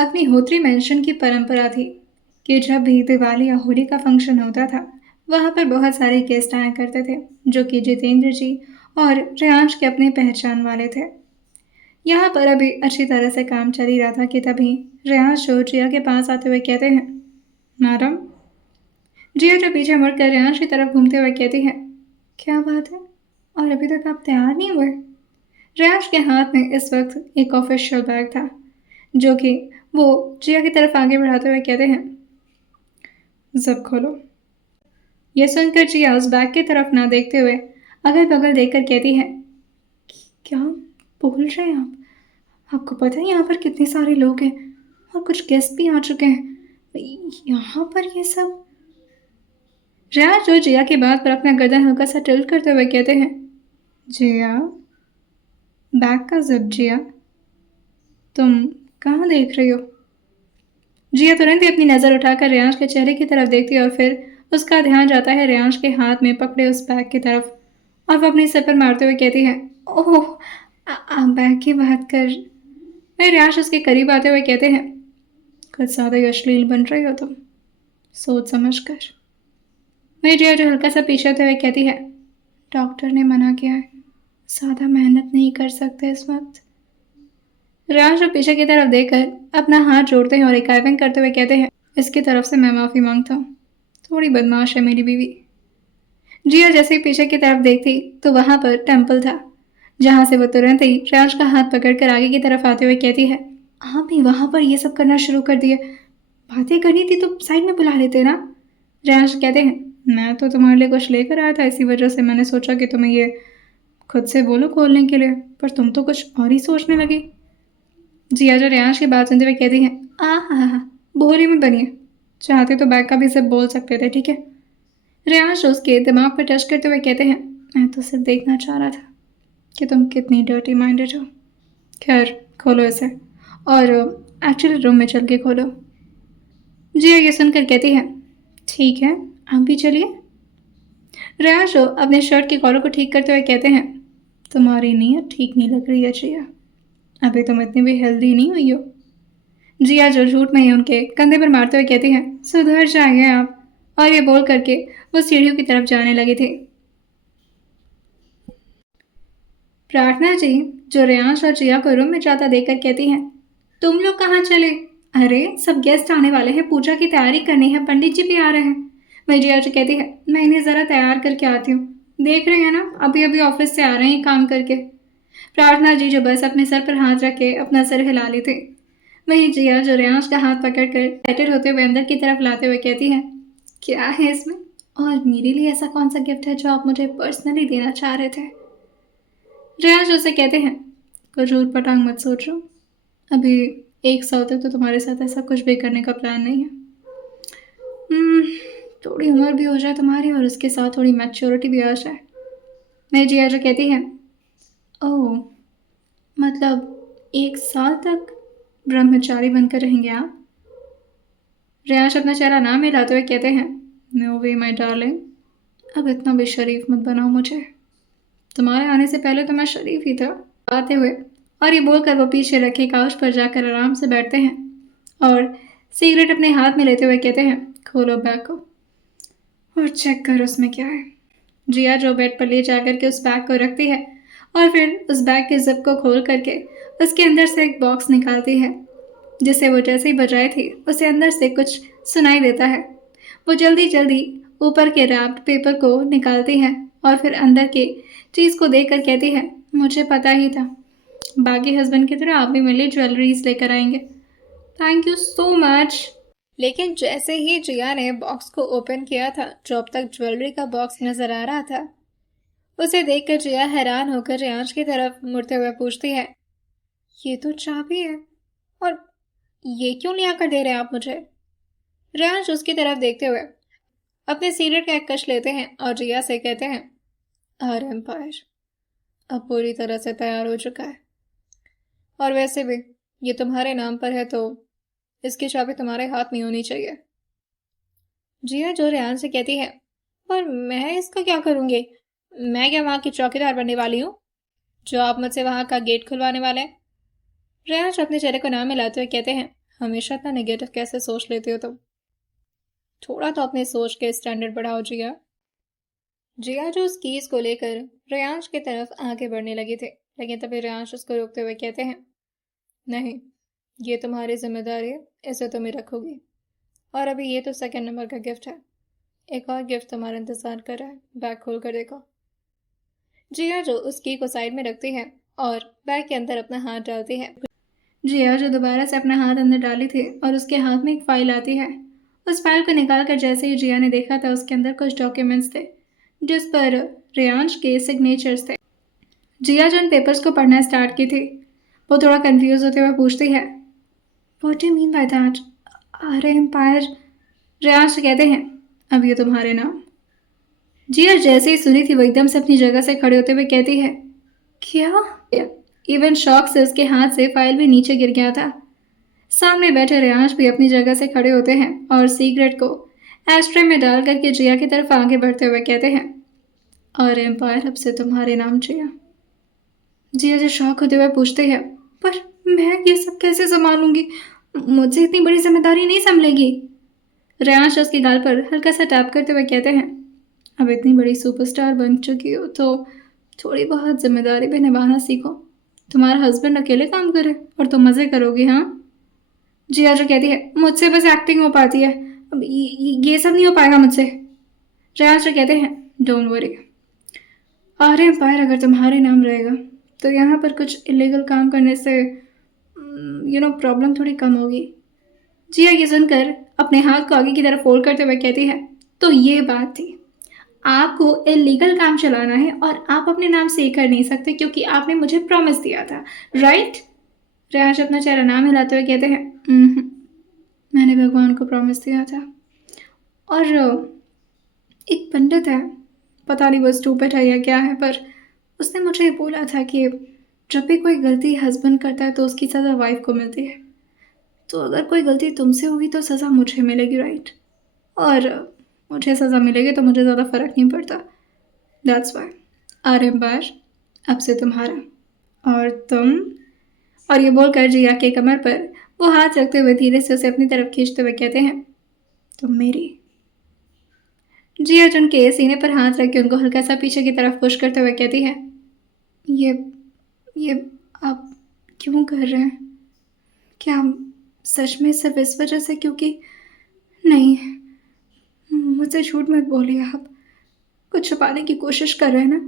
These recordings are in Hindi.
अपनी होत्री मेंशन की परंपरा थी कि जब भी दिवाली या होली का फंक्शन होता था, वहाँ पर बहुत सारे गेस्ट आया करते थे, जो कि जितेंद्र जी और रेयांश के अपने पहचान वाले थे। यहाँ पर अभी अच्छी तरह से काम चल ही रहा था कि तभी रेयांश जो जिया के पास आते हुए कहते हैं, मैडम। जिया जो पीछे मुड़कर रेयांश की तरफ घूमते हुए कहती है, क्या बात है, और अभी तक आप तैयार नहीं हुए? रेयांश के हाथ में इस वक्त एक ऑफिशियल बैग था, जो कि वो जिया की तरफ आगे बढ़ाते हुए कहते हैं, जिप खोलो। यह सुनकर जिया उस बैग की तरफ ना देखते हुए अगल बगल देखकर कहती है, क्या बोल रहे हैं आप? आपको पता है यहाँ पर कितने सारे लोग हैं और कुछ गेस्ट भी आ चुके हैं। यहाँ पर ये सब। रेयांश जो जिया की बात पर अपना गर्दन हल्का सा टिल्ट करते हुए कहते हैं, जिया, बैग का जिप। जिया, तुम कहाँ देख रही हो? जिया तुरंत ही अपनी नज़र उठाकर रेयांश के चेहरे की तरफ देखती है और फिर उसका ध्यान जाता है रेयांश के हाथ में पकड़े उस बैग की तरफ, और वो अपनी सिर पर मारते हुए कहती है, ओह, आप बैग की बात कर। मैं रेयांश उसके करीब आते हुए कहते हैं, कुछ ज़्यादा ही अश्लील बन रही हो तुम, सोच समझ कर। मैं जिया जो हल्का सा पीछे होते हुए कहती है, डॉक्टर ने मना किया है, ज़्यादा मेहनत नहीं कर सकते इस वक्त। रेयांश पीछे की तरफ देखकर अपना हाथ जोड़ते हैं और एक आइविंग करते हुए कहते हैं, इसकी तरफ से मैं माफ़ी मांगता हूँ, थोड़ी बदमाश है मेरी बीवी। जिया जैसे ही पीछे की तरफ देखती तो वहां पर टेम्पल था, जहां से वो तुरंत ही रेयांश का हाथ पकड़कर आगे की तरफ आते हुए कहती है, आप भी वहां पर ये सब करना शुरू कर दिए? बातें करनी थी तो साइड में बुला लेते ना। रेयांश कहते हैं, मैं तो तुम्हारे लिए कुछ लेकर आया था, इसी वजह से मैंने सोचा कि तुम्हें ये खुद से बोलो खोलने के लिए, पर तुम तो कुछ और ही सोचने लगी। जिया जो रेयांश की बात सुनते हुए कहती है, हाँ, बोली में बनिए, चाहते तो बैग का भी सब बोल सकते थे, ठीक है। रेयांश उसके दिमाग पर टच करते हुए कहते हैं, मैं तो सिर्फ देखना चाह रहा था कि तुम कितनी डर्टी माइंडेड हो। खैर, खोलो इसे, और एक्चुअली रूम में चल के खोलो। जिया ये सुनकर कहती है, ठीक है, आप भी चलिए। रेयांश अपने शर्ट के कॉलर को ठीक करते हुए कहते हैं, तुम्हारी नीयत ठीक नहीं लग रही है जिया, अभी तुम इतनी भी हेल्दी नहीं हुई हो। जिया जो झूठ में ही उनके कंधे पर मारते हुए कहती है, सुधर जाइए आप, और ये बोल करके वो सीढ़ियों की तरफ जाने लगी थी। प्रार्थना जी जो रेयांश और जिया को रूम में जाता देखकर कहती हैं, तुम लोग कहाँ चले? अरे सब गेस्ट आने वाले हैं, पूजा की तैयारी करनी है, पंडित जी भी आ रहे हैं। मैं जिया जी कहती है, मैं इन्हें ज़रा तैयार करके आती हूँ, देख रहे हैं ना, अभी अभी ऑफिस से आ रहे हैं काम करके। प्रार्थना जी जो बस अपने सर पर हाथ रख के अपना सर हिला लेते, वहीं जिया जो रेयांश का हाथ पकड़कर एक्साइटेड होते हुए अंदर की तरफ लाते हुए कहती है, क्या है इसमें, और मेरे लिए ऐसा कौन सा गिफ्ट है जो आप मुझे पर्सनली देना चाह रहे थे? रेयांश उसे कहते हैं, कुछ ऊट पटांग मत सोचो, अभी 1 साल तक तो तुम्हारे साथ ऐसा कुछ भी करने का प्लान नहीं है। थोड़ी उम्र भी हो जाए तुम्हारी और उसके साथ थोड़ी मैच्योरिटी भी आ जाए। मैं जिया जो कहती है, ओह, मतलब 1 साल तक ब्रह्मचारी बनकर रहेंगे आप? रेयांश अपना चेहरा ना मिलाते हुए कहते हैं, नो वे माई डार्लिंग, अब इतना भी शरीफ मत बनाओ मुझे, तुम्हारे आने से पहले तो मैं शरीफ ही था। आते हुए और ये बोलकर वो पीछे रखे काउच पर जाकर आराम से बैठते हैं और सिगरेट अपने हाथ में लेते हुए कहते हैं, खोलो बैग को और चेक करो उसमें क्या है। जिया जो बेड पर ले जाकर के उस बैग को रखती है और फिर उस बैग के जिप को खोल करके उसके अंदर से एक बॉक्स निकालती है, जिसे वो जैसे ही बजाई थी उसे अंदर से कुछ सुनाई देता है। वो जल्दी जल्दी ऊपर के रैप्ड पेपर को निकालती है और फिर अंदर के चीज़ को देखकर कहती है, मुझे पता ही था, बाकी हस्बैंड की तरह आप भी मेरे लिए ज्वेलरीज लेकर आएंगे, थैंक यू सो मच। लेकिन जैसे ही जिया ने बॉक्स को ओपन किया था, जो अब तक ज्वेलरी का बॉक्स नजर आ रहा था, उसे देखकर जिया हैरान होकर रेयांश की तरफ मुड़ते हुए पूछती है, ये तो चाबी है, और ये क्यों लिया कर दे रहे हैं आप मुझे? रेयांश उसकी तरफ देखते हुए अपने सिगरेट का एक कश लेते हैं और जिया से कहते हैं, आर एम्पायर अब पूरी तरह से तैयार हो चुका है, और वैसे भी ये तुम्हारे नाम पर है तो इसकी चाबी तुम्हारे हाथ में होनी चाहिए। जिया जो रेहान से कहती है, पर मैं इसका क्या करूंगी, मैं क्या वहां की चौकीदार बनने वाली हूँ जो आप मुझसे वहां का गेट खुलवाने वाले हैं? रेहान अपने चेहरे को नाम मिलाते हुए कहते हैं, हमेशा इतना नेगेटिव कैसे सोच लेते हो तुम? थोड़ा तो अपने सोच के स्टैंडर्ड बढ़ाओ जिया। जिया जो उस कीज को लेकर रेयांश की तरफ आगे बढ़ने लगे थे, लेकिन तभी रेयांश उसको रोकते हुए कहते हैं, नहीं, ये तुम्हारी जिम्मेदारी है, इसे तुम ही रखोगी। और अभी ये तो सेकंड नंबर का गिफ्ट है, एक और गिफ्ट तुम्हारा इंतजार कर रहा है, बैग खोल कर देखो। जिया जो उस की को साइड में रखती है और बैग के अंदर अपना हाथ डालती है। जिया जो दोबारा से अपना हाथ अंदर डाली थी और उसके हाथ में एक फाइल आती है। उस फाइल को निकालकर जैसे ही जिया ने देखा था, उसके अंदर कुछ डॉक्यूमेंट्स थे जिस पर रेयांश के सिग्नेचर्स थे। जिया जो उन पेपर्स को पढ़ना स्टार्ट की थी, वो थोड़ा कंफ्यूज होते हुए पूछती है, what do mean by that? अरे एम्पायर। रेयांश कहते हैं, अब ये तुम्हारे नाम। जिया जैसे ही सुनी थी, वो एकदम से अपनी जगह से खड़े होते हुए कहती है, क्या? इवन शॉक से उसके हाथ से फाइल भी नीचे गिर गया था। सामने बैठे रेयांश भी अपनी जगह से खड़े होते हैं और सिगरेट को एस्ट्रे में डाल करके जिया की तरफ आगे बढ़ते हुए कहते हैं, और एम्पायर अब से तुम्हारे नाम जिया। जिया जो शॉक होते हुए पूछते हैं, पर मैं ये सब कैसे संभालूंगी? मुझे इतनी बड़ी जिम्मेदारी नहीं संभलेगी। रेयांश उसके गाल पर हल्का सा टैप करते हुए कहते हैं, अब इतनी बड़ी सुपरस्टार बन चुकी हो तो थोड़ी बहुत जिम्मेदारी भी निभाना सीखो। तुम्हारा हस्बैंड अकेले काम करे और तुम मज़े करोगी, हाँ? जिया जो कहती है, मुझसे बस एक्टिंग हो पाती है, अब ये सब नहीं हो पाएगा मुझसे। रेयांश जो कहते हैं, डोंट वरी, आर्य एम्पायर अगर तुम्हारे नाम रहेगा तो यहाँ पर कुछ इलीगल काम करने से प्रॉब्लम थोड़ी कम होगी। जिया ये सुनकर अपने हाथ को आगे की तरफ फोल्ड करते हुए कहती है, तो ये बात थी, आपको इलीगल काम चलाना है और आप अपने नाम से कर नहीं सकते क्योंकि आपने मुझे प्रॉमिस दिया था, राइट? रेयांश अपना चेहरा नाम हिलाते हुए कहते हैं, मैंने भगवान को प्रॉमिस दिया था। और एक पंडित है, पता नहीं वो स्टूपिड है या क्या है, पर उसने मुझे ये बोला था कि जब भी कोई गलती हस्बैंड करता है तो उसकी सज़ा वाइफ को मिलती है। तो अगर कोई गलती तुमसे होगी तो सज़ा मुझे मिलेगी, राइट? और मुझे सज़ा मिलेगी तो मुझे ज़्यादा फ़र्क नहीं पड़ता। दैट्स वाई आर एम्पायर अब से तुम्हारा और तुम। और ये बोलकर जिया के कमर पर वो हाथ रखते हुए धीरे से उसे अपनी तरफ खींचते हुए कहते हैं, तुम मेरी। जिया जो उनके सीने पर हाथ रख के उनको हल्का सा पीछे की तरफ पुश करते हुए कहती है, ये आप क्यों कर रहे हैं? क्या सच में सिर्फ इस वजह से? क्योंकि नहीं, मुझसे झूठ मत बोलिए, आप कुछ छुपाने की कोशिश कर रहे हैं ना?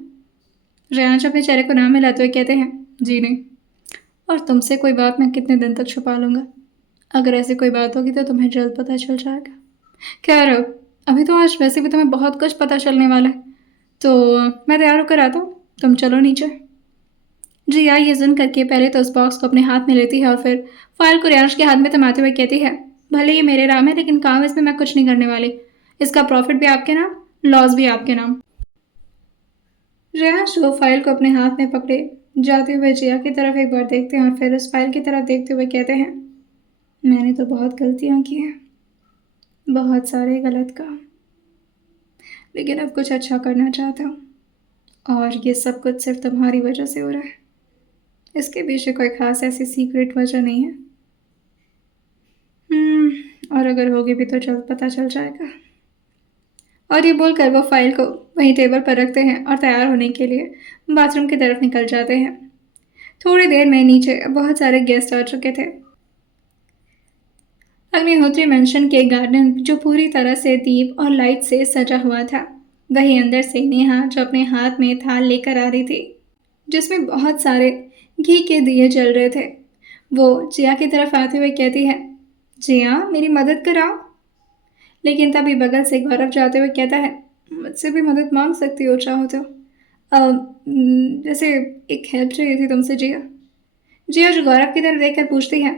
रेयांश अपने चेहरे को नाम मिलाते हुए कहते हैं, जी नहीं, और तुमसे कोई बात मैं कितने दिन तक छुपा लूँगा? अगर ऐसी कोई बात होगी तो तुम्हें जल्द पता चल जाएगा। खैर, अभी तो आज वैसे भी तुम्हें बहुत कुछ पता चलने वाला है, तो मैं तैयार होकर आता हूँ, तुम चलो नीचे। जिया ये सुन करके पहले तो उस बॉक्स को अपने हाथ में लेती है और फिर फाइल को रेयांश के हाथ में थमाते हुए कहती है, भले ये मेरे नाम है लेकिन काम इसमें मैं कुछ नहीं करने वाली। इसका प्रॉफिट भी आपके नाम, लॉस भी आपके नाम। रेयांश वो फाइल को अपने हाथ में पकड़े जाते हुए जिया की तरफ एक बार देखते हैं और फिर उस फाइल की तरफ देखते हुए कहते हैं, मैंने तो बहुत गलतियाँ की हैं, बहुत सारे गलत काम, लेकिन अब कुछ अच्छा करना चाहता हूँ और ये सब कुछ सिर्फ तुम्हारी वजह से हो रहा है। इसके पीछे कोई खास ऐसी सीक्रेट वजह नहीं है। और अगर होगी भी तो जल्द पता चल जाएगा। और ये बोलकर वो फाइल को वहीं टेबल पर रखते हैं और तैयार होने के लिए बाथरूम की तरफ निकल जाते हैं। थोड़ी देर में नीचे बहुत सारे गेस्ट आ चुके थे। अग्निहोत्री मेंशन के गार्डन जो पूरी तरह से दीप और लाइट से सजा हुआ था, वहीं अंदर से नेहा जो अपने हाथ में थाल लेकर आ रही थी जिसमें बहुत सारे घी के दिए जल रहे थे, वो जिया की तरफ आते हुए कहती है, जिया मेरी मदद कराओ। लेकिन तभी बगल से गौरव जाते हुए कहता है, मुझसे भी मदद मांग सकती हो चाहो तो। जैसे एक हेल्प चाहिए थी तुमसे जिया। जिया जो गौरव की तरफ देखकर पूछती है,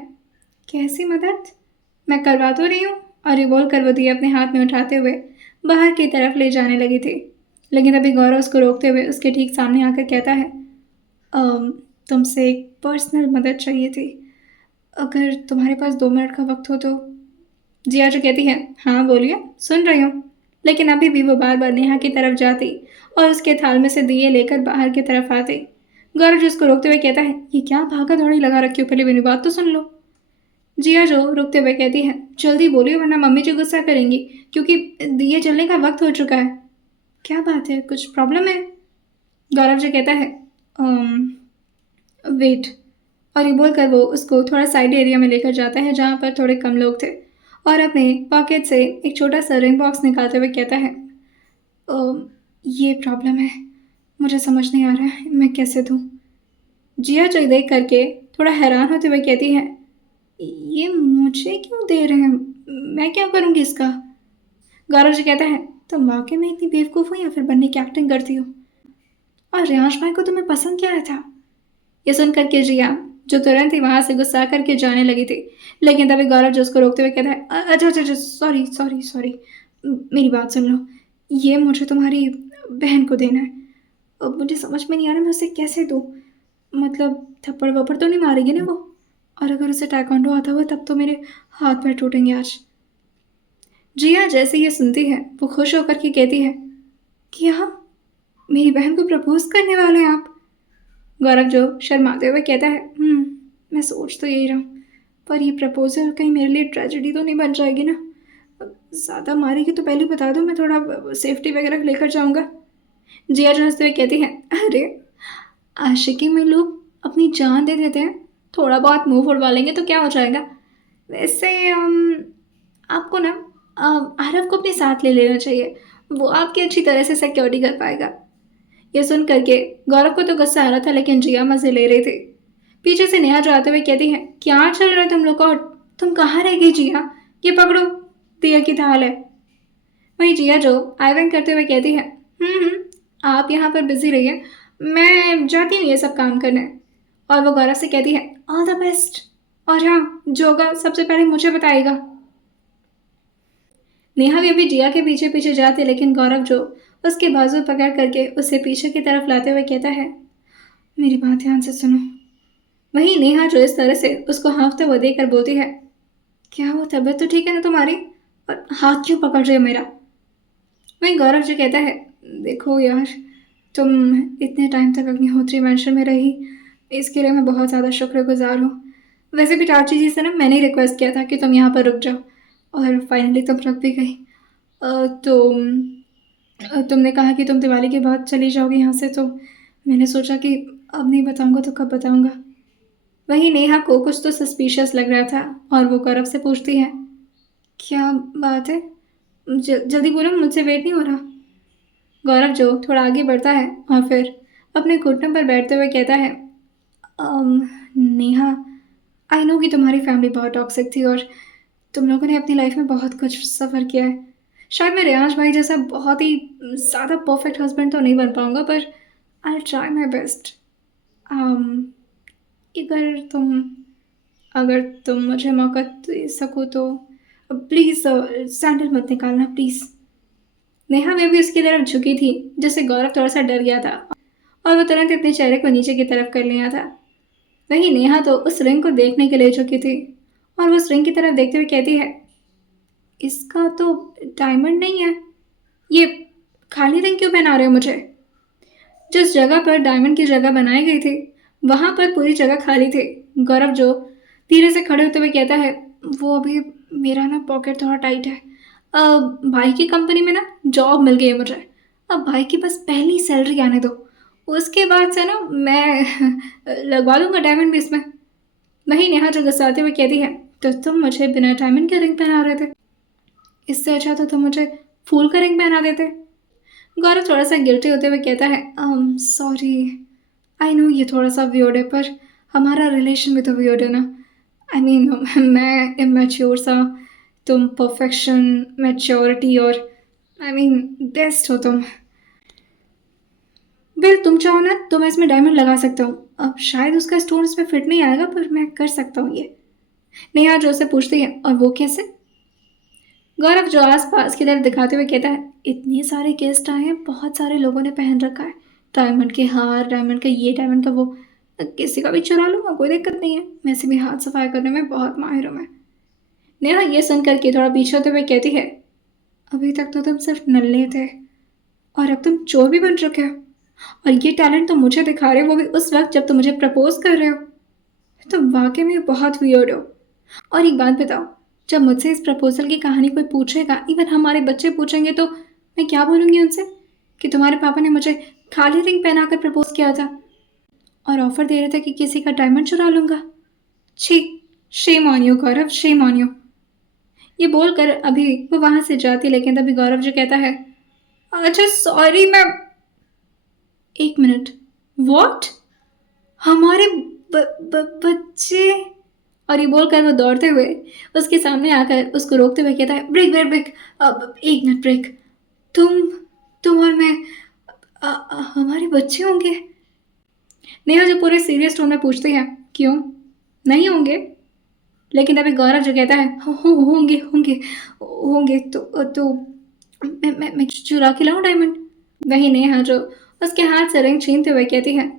कैसी मदद? मैं करवा तो रही हूँ। और ये बोलकर वो दिया अपने हाथ में उठाते हुए बाहर की तरफ ले जाने लगी थी, लेकिन तभी गौरव उसको रोकते हुए उसके ठीक सामने आकर कहता है, तुमसे एक पर्सनल मदद चाहिए थी, अगर तुम्हारे पास 2 मिनट का वक्त हो तो। जिया जो कहती है, हाँ बोलिए, सुन रही हूँ। लेकिन अभी भी वो बार बार नेहा की तरफ जाती और उसके थाल में से दिए लेकर बाहर की तरफ आती। गौरव जिसको रोकते हुए कहता है, ये क्या भागा दौड़ी लगा रखी हो, पहले मेरी बात तो सुन लो। जिया जो रुकते हुए कहती है, जल्दी बोलिए वरना मम्मी जी गुस्सा करेंगी, क्योंकि दिए जलने का वक्त हो चुका है। क्या बात है, कुछ प्रॉब्लम है? गौरव जी कहता है, वेट। और ये बोलकर वो उसको थोड़ा साइड एरिया में लेकर जाता है जहाँ पर थोड़े कम लोग थे, और अपने पॉकेट से एक छोटा सा रिंग बॉक्स निकालते हुए कहता है, ये प्रॉब्लम है, मुझे समझ नहीं आ रहा है मैं कैसे दूँ। जिया जो देख करके थोड़ा हैरान होते हुए कहती है, ये मुझे क्यों दे रहे हैं, मैं क्या करूँगी इसका? गौरव जी कहता है, तुम वाकई में इतनी बेवकूफ़ हो या फिर बनने की एक्टिंग करती हो? और रियांश भाई को तुम्हें पसंद क्या आया था? ये सुन करके जिया जो तुरंत ही वहाँ से गुस्सा करके जाने लगी थी, लेकिन तभी गौरव जो उसको रोकते हुए कहता है, अच्छा अच्छा अच्छा, सॉरी सॉरी सॉरी, मेरी बात सुन लो, ये मुझे तुम्हारी बहन को देना है। अब मुझे समझ में नहीं आ रहा मैं उसे कैसे दूँ, मतलब थप्पड़ वप्पड़ तो नहीं मारेगी ना वो? और अगर उसे टाइकोंडो आता हुआ तब तो मेरे हाथ पैर टूटेंगे आज। जिया जैसे ये सुनती है वो खुश होकर के कहती है, क्या मेरी बहन को प्रपोज करने वाले हैं आप? गौरव जो शर्माते हुए कहता है, मैं सोच तो यही रहा हूँ, पर ये प्रपोजल कहीं मेरे लिए ट्रेजेडी तो नहीं बन जाएगी ना? ज़्यादा मारेगी तो पहले बता दो, मैं थोड़ा सेफ्टी वगैरह लेकर जाऊँगा। जिया जो हंसते हुए कहती है, अरे आशिकी में लोग अपनी जान दे देते हैं, थोड़ा बहुत मुंह फुड़वा लेंगे तो क्या हो जाएगा। वैसे आपको ना आरव को अपने साथ ले लेना चाहिए, वो आपकी अच्छी तरह से सिक्योरिटी कर पाएगा। ये सुन करके गौरव को तो गुस्सा आ रहा था, लेकिन जिया मजे ले रही थी। पीछे से नेहा जो आते हुए कहती है, क्या चल रहा है तुम लोग का, और तुम कहाँ रह गई जिया? ये पकड़ो, दिया की थाल है। वहीं जिया जो आइवन करते हुए कहती है, आप यहाँ पर बिजी रहिए, मैं जाती हूँ ये सब काम करने। और वो गौरव से कहती है, ऑल द बेस्ट, और हाँ जो होगा सबसे पहले मुझे बताएगा। नेहा भी अभी जिया के पीछे पीछे जाती, लेकिन गौरव जो उसके बाजू पकड़ करके उसे पीछे की तरफ लाते हुए कहता है, मेरी बात ध्यान से सुनो। वहीं नेहा जो इस तरह से उसको हाँफते हुए देखकर बोलती है, क्या वो तबीयत तो ठीक है ना तुम्हारी, और हाथ क्यों पकड़ रहे हो मेरा? वहीं गौरव जी कहता है, देखो यार, तुम इतने टाइम तक अग्निहोत्री मैंशन में रही, इसके लिए मैं बहुत ज़्यादा शुक्रगुजार हूँ। वैसे भी टाची जी से ना मैंने ही रिक्वेस्ट किया था कि तुम यहाँ पर रुक जाओ, और फाइनली तुम रुक भी गई। तो तुमने कहा कि तुम दिवाली के बाद चली जाओगी यहाँ से, तो मैंने सोचा कि अब नहीं बताऊँगा तो कब बताऊँगा। वहीं नेहा को कुछ तो सस्पिशियस लग रहा था, और वो गौरव से पूछती है, क्या बात है, जल्दी बोलो, मुझसे वेट नहीं हो रहा। गौरव जो थोड़ा आगे बढ़ता है और फिर अपने घुटनों पर बैठते हुए कहता है, नेहा, आई नो कि तुम्हारी फैमिली बहुत टॉक्सिक थी, और तुम लोगों ने अपनी लाइफ में बहुत कुछ सफ़र किया है। शायद मैं रियांश भाई जैसा बहुत ही ज़्यादा परफेक्ट हस्बैंड तो नहीं बन पाऊँगा, पर आई ट्राई माई बेस्ट। अगर तुम अगर तुम मुझे मौका दे सको तो प्लीज़ सैंडल मत निकालना प्लीज़। नेहा में भी उसकी तरफ झुकी थी, जिससे गौरव थोड़ा सा डर गया था, और वो तुरंत अपने चेहरे को नीचे की तरफ कर लिया था। वहीं नेहा तो उस रिंग को देखने के लिए झुकी थी, और वो उस रिंग की तरफ देखते हुए कहती है, इसका तो डायमंड नहीं है, ये खाली रिंग क्यों पहना रहे हो मुझे? जिस जगह पर डायमंड की जगह बनाई गई थी वहाँ पर पूरी जगह खाली थी। गौरव जो धीरे से खड़े होते हुए कहता है, वो अभी मेरा ना पॉकेट थोड़ा टाइट है, भाई की कंपनी में ना जॉब मिल गई है मुझे, अब भाई की बस पहली सैलरी आने दो, उसके बाद से ना मैं लगवा लूँगा डायमंड भी इसमें। वहीं नेहा जो गुस्साते हुए कहती है, तो तुम मुझे बिना डायमंड के रिंग पहना रहे थे, इससे अच्छा तो तुम मुझे फूल का रिंग पहना देते। गौरव थोड़ा सा गिल्टी होते हुए कहता है, सॉरी, आई नो ये थोड़ा सा वियर्ड है, पर हमारा रिलेशन भी तो वियर्ड है ना। आई मीन मैं इमेच्योर सा, तुम परफेक्शन, मैच्योरिटी, और आई मीन बेस्ट हो तुम। वेल तुम चाहो ना तो मैं इसमें डायमंड लगा सकता हूँ, अब शायद उसका स्टोन इसमें फिट नहीं आएगा, पर मैं कर सकता हूँ ये। नेहा जो से पूछती है, और वो कैसे? गौरव जो आस पास की तरफ दिखाते हुए कहता है, इतने सारे गेस्ट आए हैं, बहुत सारे लोगों ने पहन रखा है, डायमंड के हार, डायमंड का ये, डायमंड का वो, किसी का भी चुरा लूँगा, कोई दिक्कत नहीं है, वैसे भी हाथ सफाई करने में बहुत माहिर हूँ मैं। नेहा ये सुन करके थोड़ा पीछे होते हुए कहती है, अभी तक तो तुम सिर्फ नल्ले थे, और अब तुम चोर भी बन चुके हो, और ये टैलेंट तुम मुझे दिखा रहे हो, वो भी उस वक्त जब तुम मुझे प्रपोज कर रहे हो। तुम वाकई में बहुत वियर्ड हो, और एक बात बताओ, जब मुझसे इस प्रपोज़ल की कहानी कोई पूछेगा, इवन हमारे बच्चे पूछेंगे, तो मैं क्या बोलूँगी उनसे? कि तुम्हारे पापा ने मुझे काली रिंग पहनाकर प्रपोज़ किया था और ऑफ़र दे रहे थे कि किसी का डायमंड चुरा लूँगा। छी! Shame on you Gaurav, shame on you. ये बोलकर अभी वो वहाँ से जाती, लेकिन तभी गौरव जो कहता है, अच्छा सॉरी मैं। एक मिनट, व्हाट? हमारे बच्चे? और ये बोलकर वो दौड़ते हुए उसके सामने आकर उसको रोकते हुए कहता है, ब्रेक ब्रेक ब्रेक, अब एक मिनट ब्रेक। तुम तुम और मैं हमारे बच्चे होंगे? नेहा जो पूरे सीरियस टोन में पूछती है, क्यों नहीं होंगे? लेकिन तभी गौरव जो कहता है, होंगे होंगे होंगे, तो मैं चुरा के लाऊं डायमंड? वही नेहा जो उसके हाथ से रिंग छीनते हुए कहती है,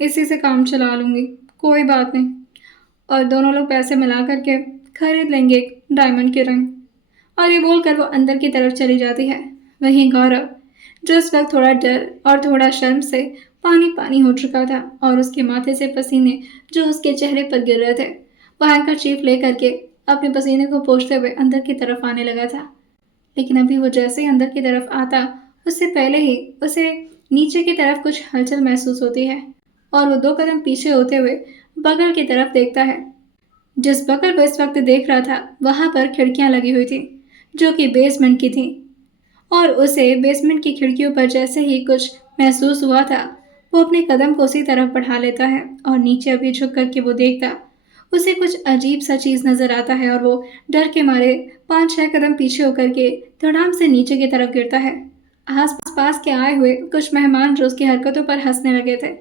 इसी से काम चला लूंगी, कोई बात नहीं। और दोनों लोग पैसे मिला करके खरीद लेंगे एक डायमंड की रिंग। और ये बोलकर वो अंदर की तरफ चली जाती है। वहीं गौरव जो इस वक्त थोड़ा डर और थोड़ा शर्म से पानी पानी हो चुका था और उसके माथे से पसीने जो उसके चेहरे पर गिर रहे थे, वह हैंकरचीफ लेकर के अपने पसीने को पोंछते हुए अंदर की तरफ आने लगा था। लेकिन अभी वो जैसे ही अंदर की तरफ आता, उससे पहले ही उसे नीचे की तरफ कुछ हलचल महसूस होती है और वो 2 कदम पीछे होते हुए बगल की तरफ देखता है। जिस बगल वो इस वक्त देख रहा था, वहां पर खिड़कियां लगी हुई थी जो कि बेसमेंट की थी। और उसे बेसमेंट की खिड़कियों पर जैसे ही कुछ महसूस हुआ था, वो अपने कदम को उसी तरफ बढ़ा लेता है और नीचे अभी झुक करके वो देखता, उसे कुछ अजीब सा चीज़ नज़र आता है और वो डर के मारे 5-6 कदम पीछे होकर के धड़ाम से नीचे की तरफ गिरता है। आस पास के आए हुए कुछ मेहमान जो उसकी हरकतों पर हंसने लगे थे,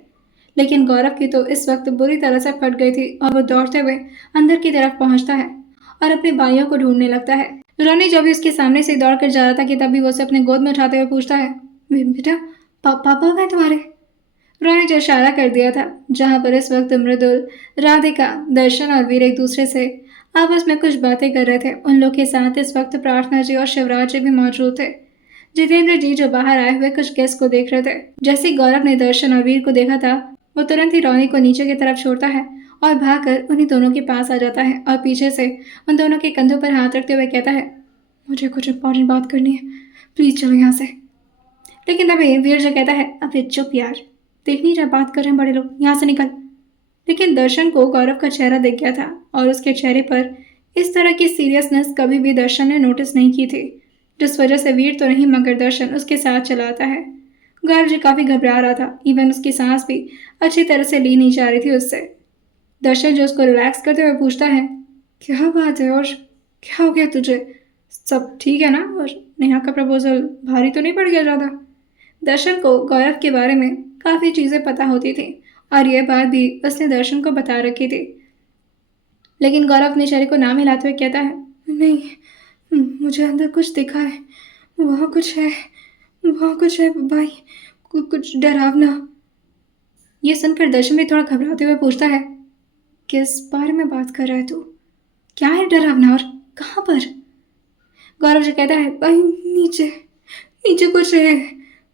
लेकिन गौरव की तो इस वक्त बुरी तरह से फट गई थी और वो दौड़ते हुए अंदर की तरफ पहुंचता है और अपने भाइयों को ढूंढने लगता है। रोनी जो भी उसके सामने से दौड़ कर जा रहा था कि तभी वो उसे अपने गोद में उठाते हुए पूछता है, बेटा पापा कहाँ तुम्हारे? रोनी जो इशारा कर दिया था जहां पर इस वक्त मृदुल, राधिका, दर्शन और वीर एक दूसरे से आपस में कुछ बातें कर रहे थे, उन लोग के साथ इस वक्त प्रार्थना जी और शिवराज जी भी मौजूद थे। जितेंद्र जी जो बाहर आए हुए कुछ गेस्ट को देख रहे थे। जैसे ही गौरव ने दर्शन और वीर को देखा था, वो तुरंत ही रोनी को नीचे की तरफ छोड़ता है और भागकर उन्हीं दोनों के पास आ जाता है और पीछे से उन दोनों के कंधों पर हाथ रखते हुए कहता है, मुझे कुछ इंपॉर्टेंट बात करनी है, प्लीज चलो यहाँ से। लेकिन तभी वीर जो कहता है, अबे चुप यार, देख नहीं रहा बात कर रहे हैं बड़े लोग, यहाँ से निकल। लेकिन दर्शन को गौरव का चेहरा दिख गया था और उसके चेहरे पर इस तरह की सीरियसनेस कभी भी दर्शन ने नोटिस नहीं की थी, जिस वजह से वीर तो नहीं मगर दर्शन उसके साथ चला आता है। गौरव जी काफ़ी घबरा रहा था, इवन उसकी सांस भी अच्छी तरह से ली नहीं जा रही थी उससे। दर्शन जो उसको रिलैक्स करते हुए पूछता है, क्या बात है और क्या हो गया तुझे, सब ठीक है ना? और नेहा का प्रपोजल भारी तो नहीं पड़ गया ज़्यादा? दर्शन को गौरव के बारे में काफ़ी चीज़ें पता होती थी और यह बात भी उसने दर्शन को बता रखी थी। लेकिन गौरव अपने चेहरे को ना मिलाते हुए कहता है, नहीं, मुझे अंदर कुछ दिखा है, वहाँ कुछ है, वहाँ कुछ है भाई, कुछ डरावना। ये सुनकर दर्शन भी थोड़ा घबराते हुए पूछता है, किस बारे में बात कर रहा है तू? क्या है डरावना और कहाँ पर? गौरव जी कहता है, भाई नीचे, नीचे कुछ है,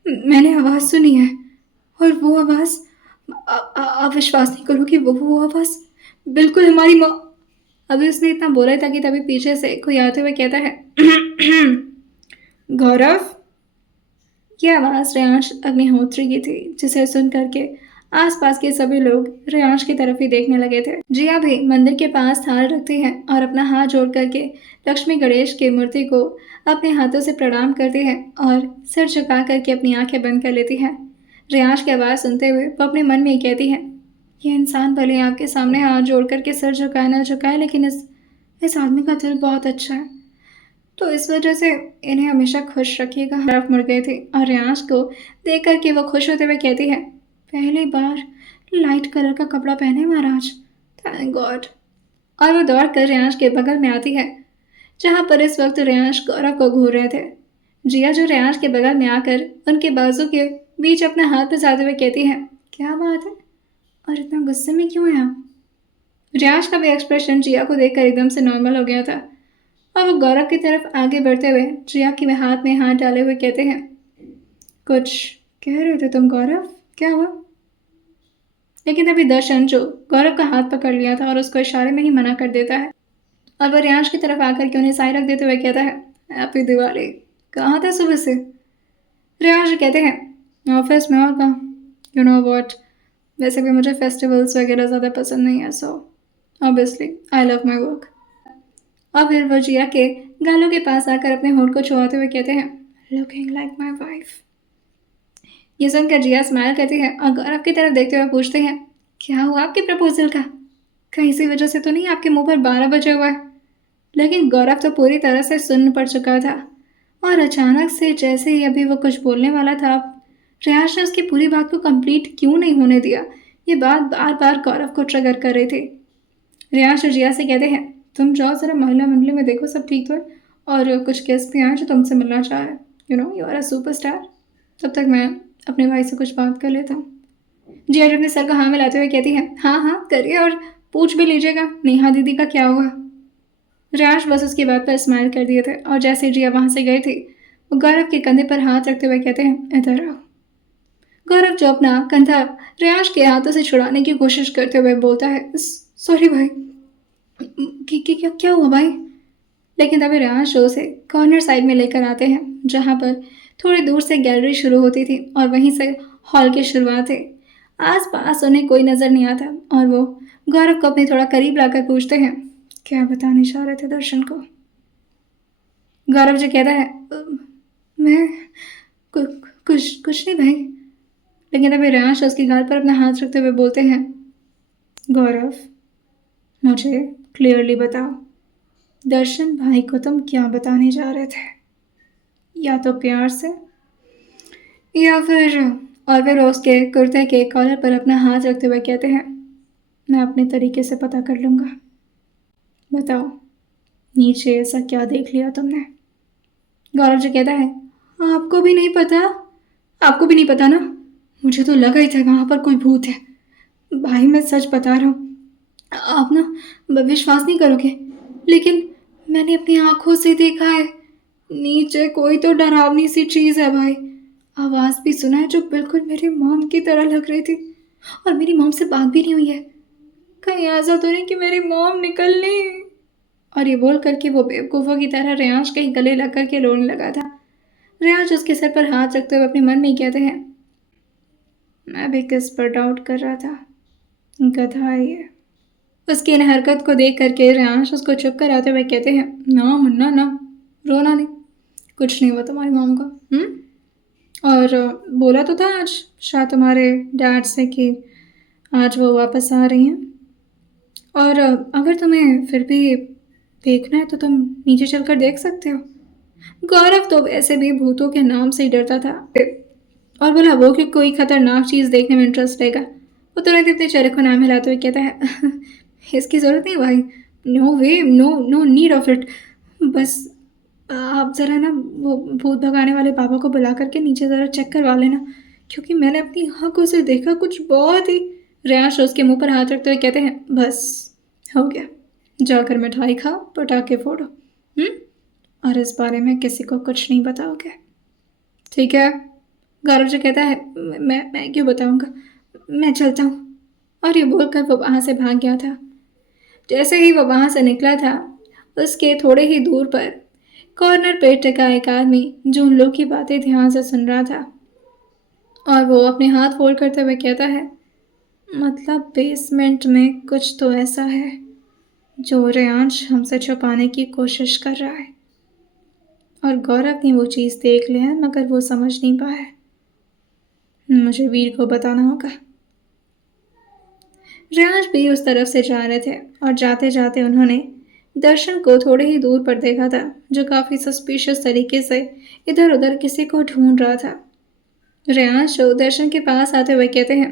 मैंने आवाज़ सुनी है और वो आवाज़, आप विश्वास नहीं करोगे, वो आवाज़ बिल्कुल हमारी माँ। अभी उसने इतना बोला था कि तभी पीछे से कोई आते हुए कहता है, गौरव। यह आवाज़ रेयांश अग्निहोत्री की थी, जिसे सुन करके आसपास के सभी लोग रेयांश की तरफ ही देखने लगे थे। जिया भी मंदिर के पास थाल रखती है और अपना हाथ जोड़ करके लक्ष्मी गणेश की मूर्ति को अपने हाथों से प्रणाम करती है और सिर झुका करके अपनी आंखें बंद कर लेती है। रेयांश की आवाज़ सुनते हुए वो अपने मन में ही कहती है, ये इंसान भले आपके सामने हाथ जोड़ करके सिर झुकाए ना झुकाए, लेकिन इस आदमी का दिल बहुत अच्छा है, तो इस वजह से इन्हें हमेशा खुश रखिएगा। तरफ मुड़ गई थी और रेयांश को देख करके वो खुश होते हुए कहती है, पहली बार लाइट कलर का कपड़ा पहने महाराज, थैंक गॉड। और वो दौड़ कर रेयांश के बगल में आती है जहाँ पर इस वक्त रेयांश गौरव को घूर रहे थे। जिया जो रेयांश के बगल में आकर उनके बाजू के बीच अपना हाथ फंसाते हुए कहती है, क्या बात है और इतना गुस्से में क्यों है आप? रेयांश का भी एक्सप्रेशन जिया को देखकर एकदम से नॉर्मल हो गया था और वो गौरव की तरफ आगे बढ़ते हुए जिया के हाथ में हाथ डाले हुए कहते हैं, कुछ कह रहे थे तुम गौरव, क्या हुआ? लेकिन तभी दर्शन जो गौरव का हाथ पकड़ लिया था और उसको इशारे में ही मना कर देता है। और वह रियांश की तरफ आकर के उन्हें साई रख देते हुए कहता है, हैप्पी दिवाली। कहाँ था सुबह से? रियांश कहते हैं, ऑफिस में। और कहाँ? यू नो वॉट, वैसे भी मुझे फेस्टिवल्स वगैरह ज़्यादा पसंद नहीं है, so obviously I love my work. और फिर वो जिया के गालों के पास आकर अपने होंठ को छुआते हुए कहते हैं, लुकिंग लाइक माई वाइफ। ये सुनकर जिया स्माइल करती है और गौरव की तरफ देखते हुए पूछते हैं, क्या हुआ आपके प्रपोजल का? कहीं इसी वजह से तो नहीं आपके मुंह पर 12 बजे हुआ है? लेकिन गौरव तो पूरी तरह से सुन्न पड़ चुका था और अचानक से जैसे ही अभी वो कुछ बोलने वाला था, रियाज ने उसकी पूरी बात को कंप्लीट क्यों नहीं होने दिया। ये बात बार बार गौरव को ट्रिगर कर रही थी। रियाज और जिया से कहते हैं, तुम जाओ जरा महिला मंडली में देखो सब ठीक तो है, और कुछ गेस्ट भी आए जो तुमसे मिलना चाह रहे हैं। You know you are a superstar. तब तक मैं अपने भाई से कुछ बात कर लेता हूँ। जिया अपने सर को हाँ मिलाते हुए कहती है, हाँ हाँ करिए, और पूछ भी लीजिएगा नेहा दीदी का क्या हुआ। रियाज बस उसकी बात पर स्माइल कर दिए थे और जैसे जिया वहां से गई थी, वो गौरव के कंधे पर हाथ रखते हुए कहते हैं, इधर आओ। गौरव जो अपना कंधा रियाज के हाथों से छुड़ाने की कोशिश करते हुए बोलता है, सॉरी भाई। क्या क्या हुआ भाई? लेकिन तभी रियाज उसे कॉर्नर साइड में लेकर आते हैं जहाँ पर थोड़ी दूर से गैलरी शुरू होती थी और वहीं से हॉल की शुरुआत है। आस पास उन्हें कोई नजर नहीं आता और वो गौरव को अपने थोड़ा करीब लाकर पूछते हैं, क्या बताने चाह रहे थे दर्शन को? गौरव जो कहता है, मैं कुछ नहीं भाई। लेकिन तभी रियांश उसकी गाल पर अपना हाथ रखते हुए बोलते हैं, गौरव मुझे क्लियरली बताओ, दर्शन भाई को तुम क्या बताने जा रहे थे? या तो प्यार से, या फिर। और फिर उसके कुर्ते के कॉलर पर अपना हाथ रखते हुए कहते हैं, मैं अपने तरीके से पता कर लूँगा। बताओ नीचे ऐसा क्या देख लिया तुमने? गौरव जी कहता है, आपको भी नहीं पता? आपको भी नहीं पता ना? मुझे तो लगा ही था वहां पर कोई भूत है। भाई मैं सच बता रहा हूँ, आप ना विश्वास नहीं करोगे, लेकिन मैंने अपनी आंखों से देखा है, नीचे कोई तो डरावनी सी चीज़ है भाई। आवाज़ भी सुना है जो बिल्कुल मेरी मॉम की तरह लग रही थी, और मेरी मॉम से बात भी नहीं हुई है। कहीं ऐसा तो नहीं कि मेरी मॉम निकल ली? और ये बोल करके वो बेवकूफ़ों की तरह रियांश के गले लग करके रोने लगा था। रियांश उसके सर पर हाथ रखते हुए अपने मन में ही कहते हैं, मैं भी किस पर डाउट कर रहा था, गधा है ये। उसकी इन हरकत को देख करके रियांश उसको चुप कराते हुए कहते हैं, ना मुन्ना ना, रोना नहीं, कुछ नहीं हुआ तुम्हारी मॉम को। और बोला तो था आज शायद तुम्हारे डैड से कि आज वो वापस आ रही हैं, और अगर तुम्हें फिर भी देखना है तो तुम नीचे चलकर देख सकते हो। गौरव तो वैसे भी भूतों के नाम से ही डरता था, और बोला वो कि कोई खतरनाक चीज़ देखने में इंटरेस्ट रहेगा। वो तुरंत अपने चेहरे को नाम हिलाते हुए कहता है, इसकी ज़रूरत नहीं भाई, no way, no no need of it. बस आप ज़रा ना वो भूत भगाने वाले बाबा को बुला करके नीचे ज़रा चेक करवा लेना, क्योंकि मैंने अपनी आँखों से देखा कुछ बहुत ही। रियांश उसके मुंह पर हाथ रखते हुए कहते हैं, बस हो गया, जाकर मिठाई खाओ, पटाखे फोड़ो, और इस बारे में किसी को कुछ नहीं बताओगे, ठीक है? गौरव जी कहता है, मैं क्यों बताऊंगा, मैं चलता हूँ। और ये बोलकर वो वहाँ से भाग गया था। जैसे ही वो वहाँ से निकला था, उसके थोड़े ही दूर पर कॉर्नर पे टिका एक आदमी जो उन लोग की बातें ध्यान से सुन रहा था, और वो अपने हाथ फोल्ड करते हुए कहता है, मतलब बेसमेंट में कुछ तो ऐसा है जो रियांश हमसे छुपाने की कोशिश कर रहा है, और गौरव ने वो चीज़ देख लिया है मगर वो समझ नहीं पाया। मुझे वीर को बताना होगा। रियांश भी उस तरफ से जा रहे थे और जाते जाते उन्होंने दर्शन को थोड़े ही दूर पर देखा था, जो काफ़ी सस्पिशियस तरीके से इधर उधर किसी को ढूंढ रहा था। रियांश दर्शन के पास आते हुए कहते हैं,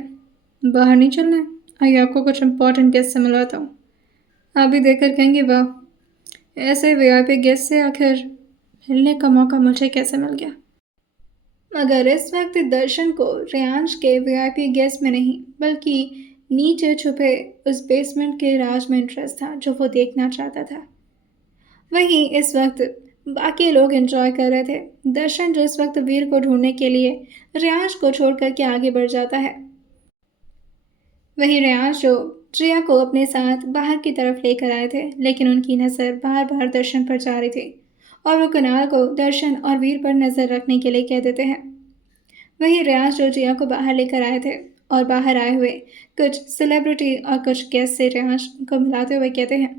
बाहर नहीं चलना है, आइए आपको कुछ इंपॉर्टेंट गेस्ट से मिलवाता हूँ। आप भी देखकर कहेंगे, वाह, ऐसे वीआईपी गेस्ट से आखिर मिलने का मौका मुझे कैसे मिल गया। मगर इस वक्त दर्शन को रियांश के वीआईपी गेस्ट में नहीं, बल्कि नीचे छुपे उस बेसमेंट के राज में इंटरेस्ट था जो वो देखना चाहता था। वहीं इस वक्त बाकी लोग एंजॉय कर रहे थे। दर्शन जो इस वक्त वीर को ढूंढने के लिए रियांश को छोड़ करके आगे बढ़ जाता है, वहीं रियांश जो जिया को अपने साथ बाहर की तरफ लेकर आए थे, लेकिन उनकी नज़र बार बार दर्शन पर जा रही थी और वो कुणाल को दर्शन और वीर पर नज़र रखने के लिए कह देते हैं। वहीं रियाज जो जिया को बाहर लेकर आए थे और बाहर आए हुए कुछ सेलिब्रिटी और कुछ गेस्ट से रियाज को मिलाते हुए कहते हैं,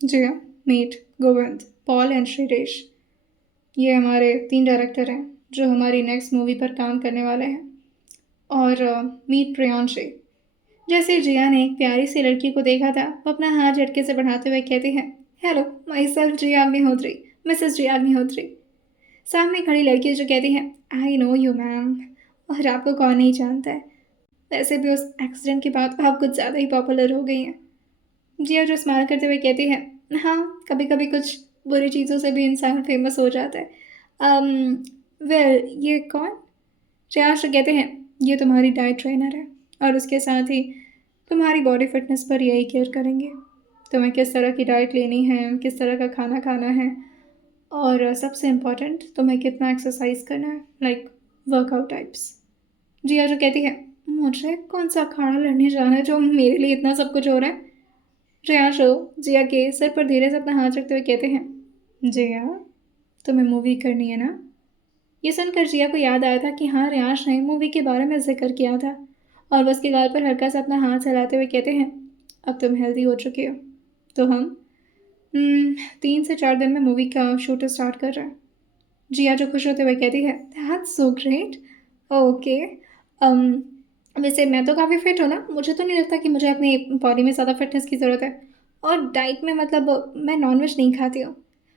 जिया, मीट गोविंद, पॉल एंड श्रीदेश। ये हमारे 3 डायरेक्टर हैं जो हमारी नेक्स्ट मूवी पर काम करने वाले हैं। और मीट प्रियांशी। जैसे जिया ने एक प्यारी सी लड़की को देखा था, वो अपना हाथ झटके से बढ़ाते हुए कहती है, hello, my self Jiya Agnihotri, Mrs Jiya Agnihotri. सामने खड़ी लड़की जो कहती है, आई नो यू मैम, और आपको कौन नहीं जानता है। वैसे भी उस एक्सीडेंट के बाद आप कुछ ज़्यादा ही पॉपुलर हो गई हैं। जिया जो स्माइल करते हुए कहती है, हाँ, कभी कभी कुछ बुरी चीज़ों से भी इंसान फेमस हो जाता है। वेल, ये कौन? श्रेयांश कहते हैं, ये तुम्हारी डाइट ट्रेनर है और उसके साथ ही तुम्हारी बॉडी फिटनेस पर यही केयर करेंगे। तुम्हें किस तरह की डाइट लेनी है, किस तरह का खाना खाना है, और सबसे इम्पॉर्टेंट तुम्हें कितना एक्सरसाइज करना है, लाइक वर्कआउट टाइप्स। जिया जो कहती है, मुझे कौन सा अखाड़ा लड़ने जाना है जो मेरे लिए इतना सब कुछ हो रहा है। श्रेयांश जिया के सिर पर धीरे से अपना हाथ रखते हुए कहते हैं, जिया, तुम्हें मूवी करनी है ना? ये सुनकर जिया को याद आया था कि हाँ, रियांश ने मूवी के बारे में जिक्र किया था और वो उसके गाल पर हल्का सा अपना हाथ चलाते हुए कहते हैं, अब तुम हेल्दी हो चुकी हो तो हम 3 से 4 दिन में मूवी का शूट स्टार्ट कर रहे हैं। जिया जो खुश होते हुए कहती है, दैट्स सो ग्रेट, ओके। वैसे मैं तो काफ़ी फिट हूँ ना, मुझे तो नहीं लगता कि मुझे अपनी बॉडी में ज़्यादा फिटनेस की ज़रूरत है। और डाइट में मतलब मैं नॉनवेज नहीं खाती हूँ।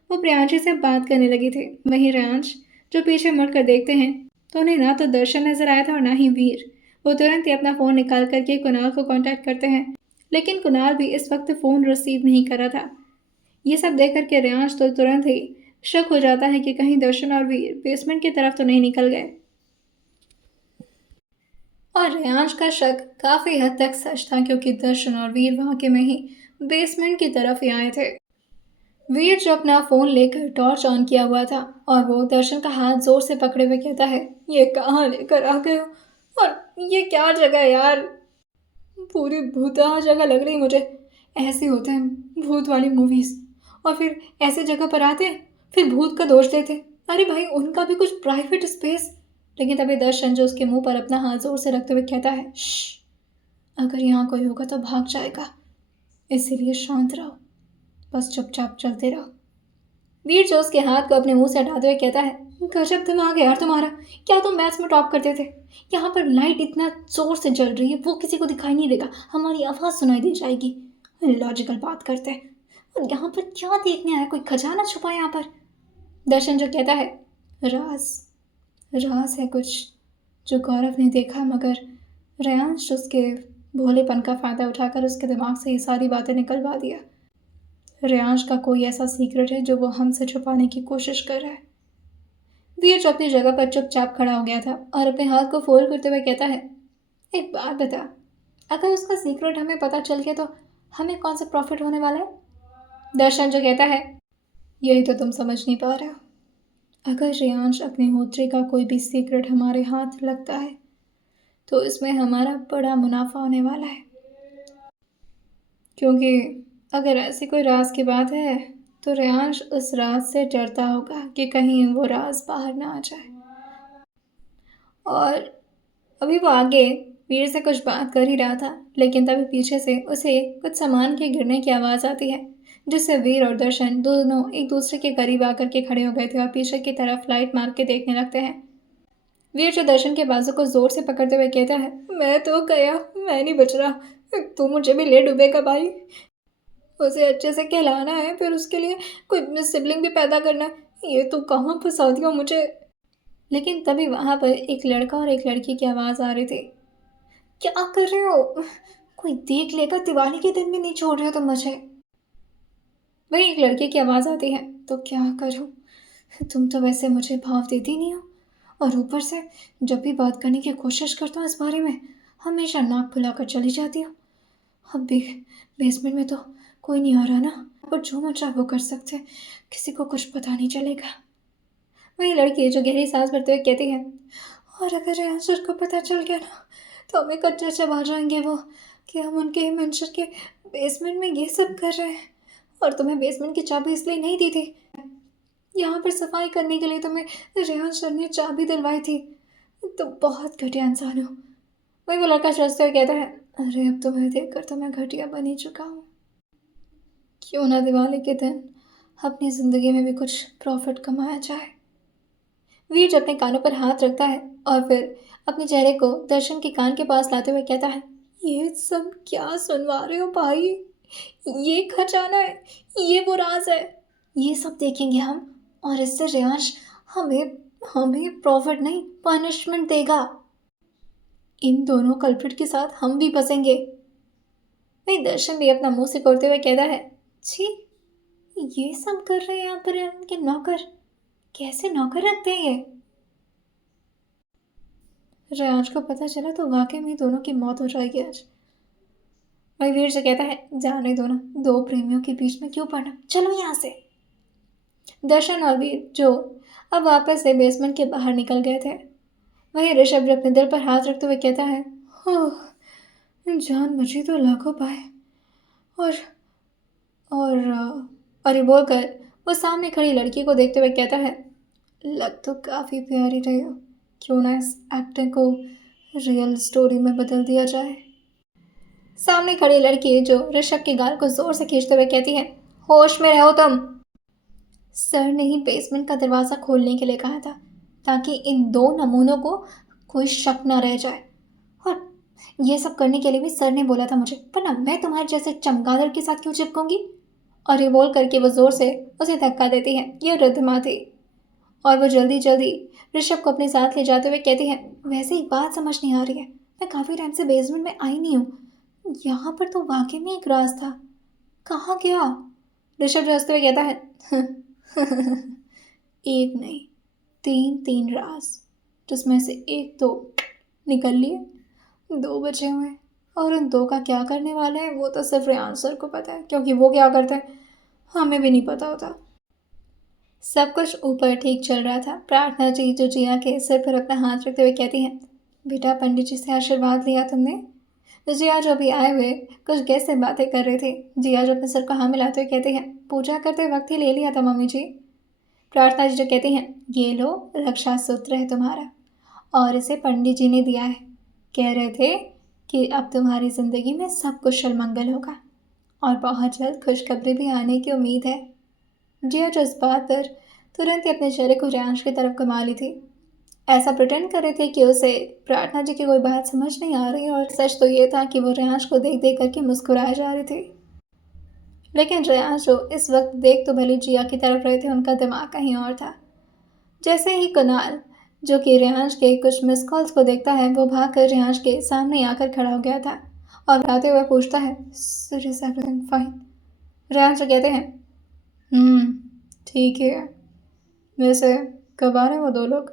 वो प्रियांशी से बात करने लगी थी। वहीं रियांश जो पीछे मुड़कर देखते हैं तो उन्हें ना तो दर्शन नजर आया था और ना ही वीर। वो तुरंत ही अपना फ़ोन निकाल करके कुणाल को कांटेक्ट करते हैं, लेकिन कुणाल भी इस वक्त फ़ोन रिसीव नहीं कर रहा था। ये सब देख करके रियांश तो तुरंत ही शक हो जाता है कि कहीं दर्शन और वीर बेसमेंट की तरफ तो नहीं निकल गए। और रियांश का शक काफ़ी हद तक सच था, क्योंकि दर्शन और वीर वाकई में ही बेसमेंट की तरफ ही आए थे। वीर जो अपना फ़ोन लेकर टॉर्च ऑन किया हुआ था और वो दर्शन का हाथ ज़ोर से पकड़े हुए कहता है, ये कहाँ लेकर आ गए हो, और ये क्या जगह है यार, पूरी भूतहा जगह लग रही मुझे। ऐसे होते हैं भूत वाली मूवीज़, और फिर ऐसे जगह पर आते हैं फिर भूत का दोष देते। अरे भाई, उनका भी कुछ प्राइवेट स्पेस। लेकिन तभी दर्शन जो उसके मुंह पर अपना हाथ जोर से रखते हुए कहता है, श्श, अगर यहाँ कोई होगा तो भाग जाएगा, इसीलिए शांत रहो, बस चुपचाप चलते रहो। वीर जो उसके हाथ को अपने मुंह से हटाते हुए कहता है, गजब दिमाग है यार तुम्हारा, क्या तुम मैथ्स में टॉप करते थे। यहाँ पर लाइट इतना जोर से जल रही है, वो किसी को दिखाई नहीं देगा, हमारी आवाज़ सुनाई दे जाएगी। लॉजिकल बात करते हैं, और यहाँ पर क्या देखने आया, कोई खजाना छुपा है यहाँ पर। दर्शन जो कहता है, राज राज है कुछ जो गौरव ने देखा, मगर रेयांश उसके भोलेपन का फ़ायदा उठाकर उसके दिमाग से ये सारी बातें निकलवा दिया। रेयांश का कोई ऐसा सीक्रेट है जो वो हमसे छुपाने की कोशिश कर रहा है। वीर जो अपनी जगह पर चुपचाप खड़ा हो गया था और अपने हाथ को फोल्ड करते हुए कहता है, एक बात बता, अगर उसका सीक्रेट हमें पता चल गया तो हमें कौन सा प्रॉफिट होने वाला है। दर्शन जो कहता है, यही तो तुम समझ नहीं पा रहे हो। अगर रेयांश अग्निहोत्री का कोई भी सीक्रेट हमारे हाथ लगता है तो इसमें हमारा बड़ा मुनाफा होने वाला है, क्योंकि अगर ऐसी कोई राज की बात है तो रेयांश उस राज से डरता होगा कि कहीं वो राज बाहर ना आ जाए। और अभी वो आगे वीर से कुछ बात कर ही रहा था, लेकिन तभी पीछे से उसे कुछ सामान के गिरने की आवाज़ आती है, जिससे वीर और दर्शन दोनों एक दूसरे के करीब आकर के खड़े हो गए थे और पीछे की तरफ लाइट मार के देखने लगते हैं। वीर जो दर्शन के बाजू को जोर से पकड़ते हुए कहता है, मैं तो गया, मैं नहीं बच रहा, तू मुझे भी ले डूबेगा भाई। उसे अच्छे से कहलाना है, फिर उसके लिए कोई सिबलिंग भी पैदा करना है, ये तो कहाँ फंसा दिया मुझे। लेकिन तभी वहाँ पर एक लड़का और एक लड़की की आवाज़ आ रही थी, क्या कर रहे हो, कोई देख लेगा, दिवाली के दिन भी नहीं छोड़ रहे हो तुम मुझे। वही एक लड़के की आवाज़ आती है, तो क्या करूँ, तुम तो वैसे मुझे भाव देती नहीं हो, और ऊपर से जब भी बात करने की कोशिश करता हूँ इस बारे में हमेशा नाक फुलाकर चली जाती हूँ। अब भी बेसमेंट में तो कोई नहीं आ रहा ना, पर जो मन चाहे वो कर सकते हैं, किसी को कुछ पता नहीं चलेगा। वही लड़की जो गहरी सांस भरते हुए कहती है, और अगर आंसर को पता चल गया ना तो हमें कच्चे चबा जाएंगे वो, कि हम उनके मेंशन के बेसमेंट में ये सब कर रहे हैं। और तुम्हें बेसमेंट की चाबी इसलिए नहीं दी थी, यहाँ पर सफाई करने के लिए तुम्हें रेहान सर ने चाबी दिलवाई थी। तो बहुत घटिया इंसान हो। वही वो लड़का सोचते हुए कहता है, अरे अब तुम्हें देखकर तो मैं घटिया बन ही चुका हूँ। क्यों ना दिवाली के दिन अपनी ज़िंदगी में भी कुछ प्रॉफिट कमाया जाए। वीर अपने कानों पर हाथ रखता है और फिर अपने चेहरे को दर्शन के कान के पास लाते हुए कहता है, ये सब क्या सुनवा रहे हो भाई? ये खजाना है, ये वो राज है, ये सब देखेंगे हम, और इससे रियांश हमें हमें प्रॉफिट नहीं पनिशमेंट देगा। इन दोनों कल्प्रिट के साथ हम भी फंसेंगे। वही दर्शन भी अपना मुंह सिकोड़ते हुए कहता है, छी, ये सब कर रहे हैं यहाँ पर इनके नौकर, कैसे नौकर रखते हैं ये? रियांश को पता चला तो वाकई में दोनों की मौत हो जाएगी आज। वही वीर से कहता है, जाने दो ना, दो प्रेमियों के बीच में क्यों पड़ना, चलो यहाँ से। दर्शन और वीर जो अब वापस से बेसमेंट के बाहर निकल गए थे, वही ऋषभ अपने दिल पर हाथ रखते हुए कहता है, ओह जान बची तो लाखों पाए। और और ये बोलकर वो सामने खड़ी लड़की को देखते हुए कहता है, लग तो काफ़ी प्यारी रही हो, क्यों ना इस एक्टिंग को रियल स्टोरी में बदल दिया जाए। सामने खड़ी लड़की जो ऋषभ के गाल को जोर से खींचते हुए कहती है, होश में रहो तुम। सर ने ही बेसमेंट का दरवाज़ा खोलने के लिए कहा था ताकि इन दो नमूनों को कोई शक न रह जाए, और ये सब करने के लिए भी सर ने बोला था मुझे, वरना मैं तुम्हारे जैसे चमगादड़ के साथ क्यों चिपकूंगी। और ये बोल करके वो जोर से उसे धक्का देती है। ये रिद्धिमा थी और वो जल्दी जल्दी ऋषभ को अपने साथ ले जाते हुए कहती है, वैसे एक बात समझ नहीं आ रही है, मैं काफ़ी टाइम से बेसमेंट में आई नहीं हूँ, यहाँ पर तो वाकई में एक राज था, कहाँ गया? ऋषभ हंसते हुए कहता है, एक नहीं, तीन तीन राज, जिसमें से एक तो निकल लिए, दो बचे हुए हैं, और उन दो का क्या करने वाले हैं वो तो सिर्फ रेहान सर को पता है, क्योंकि वो क्या करते हैं हमें भी नहीं पता होता। सब कुछ ऊपर ठीक चल रहा था। प्रार्थना जी जो जिया के सिर पर अपना हाथ रखते हुए कहती हैं, बेटा पंडित जी से आशीर्वाद लिया तुमने? तो जिया जो भी आए हुए कुछ गेस्ट से बातें कर रहे थे। जिया जो अपने सर को हाँ मिलाते हुए कहते हैं, पूजा करते वक्त ही ले लिया था मम्मी जी। प्रार्थना जी जो कहती हैं, ये लो रक्षा सूत्र है तुम्हारा, और इसे पंडित जी ने दिया है, कह रहे थे कि अब तुम्हारी ज़िंदगी में सब कुशल मंगल होगा और बहुत जल्द खुशखबरी भी आने की उम्मीद है। जिया जो इस बात पर तुरंत ही अपने चेहरे को रियांश की तरफ घुमा ली थी, ऐसा प्रिटेंड कर रहे थे कि उसे प्रार्थना जी की कोई बात समझ नहीं आ रही, और सच तो ये था कि वो रियांश को देख देख करके मुस्कुराए जा रहे थे। लेकिन रियांश जो इस वक्त देख तो भले जिया की तरफ रहे थे, उनका दिमाग कहीं और था। जैसे ही कुणाल जो कि रियांश के कुछ मिस कॉल्स को देखता है, वो भाग कर रियांश के सामने आकर खड़ा हो गया था और गाते हुए पूछता है, sir is everything fine? Riyansh जो कहते हैं, ठीक है, वैसे कब आ रहे हैं वो दो लोग?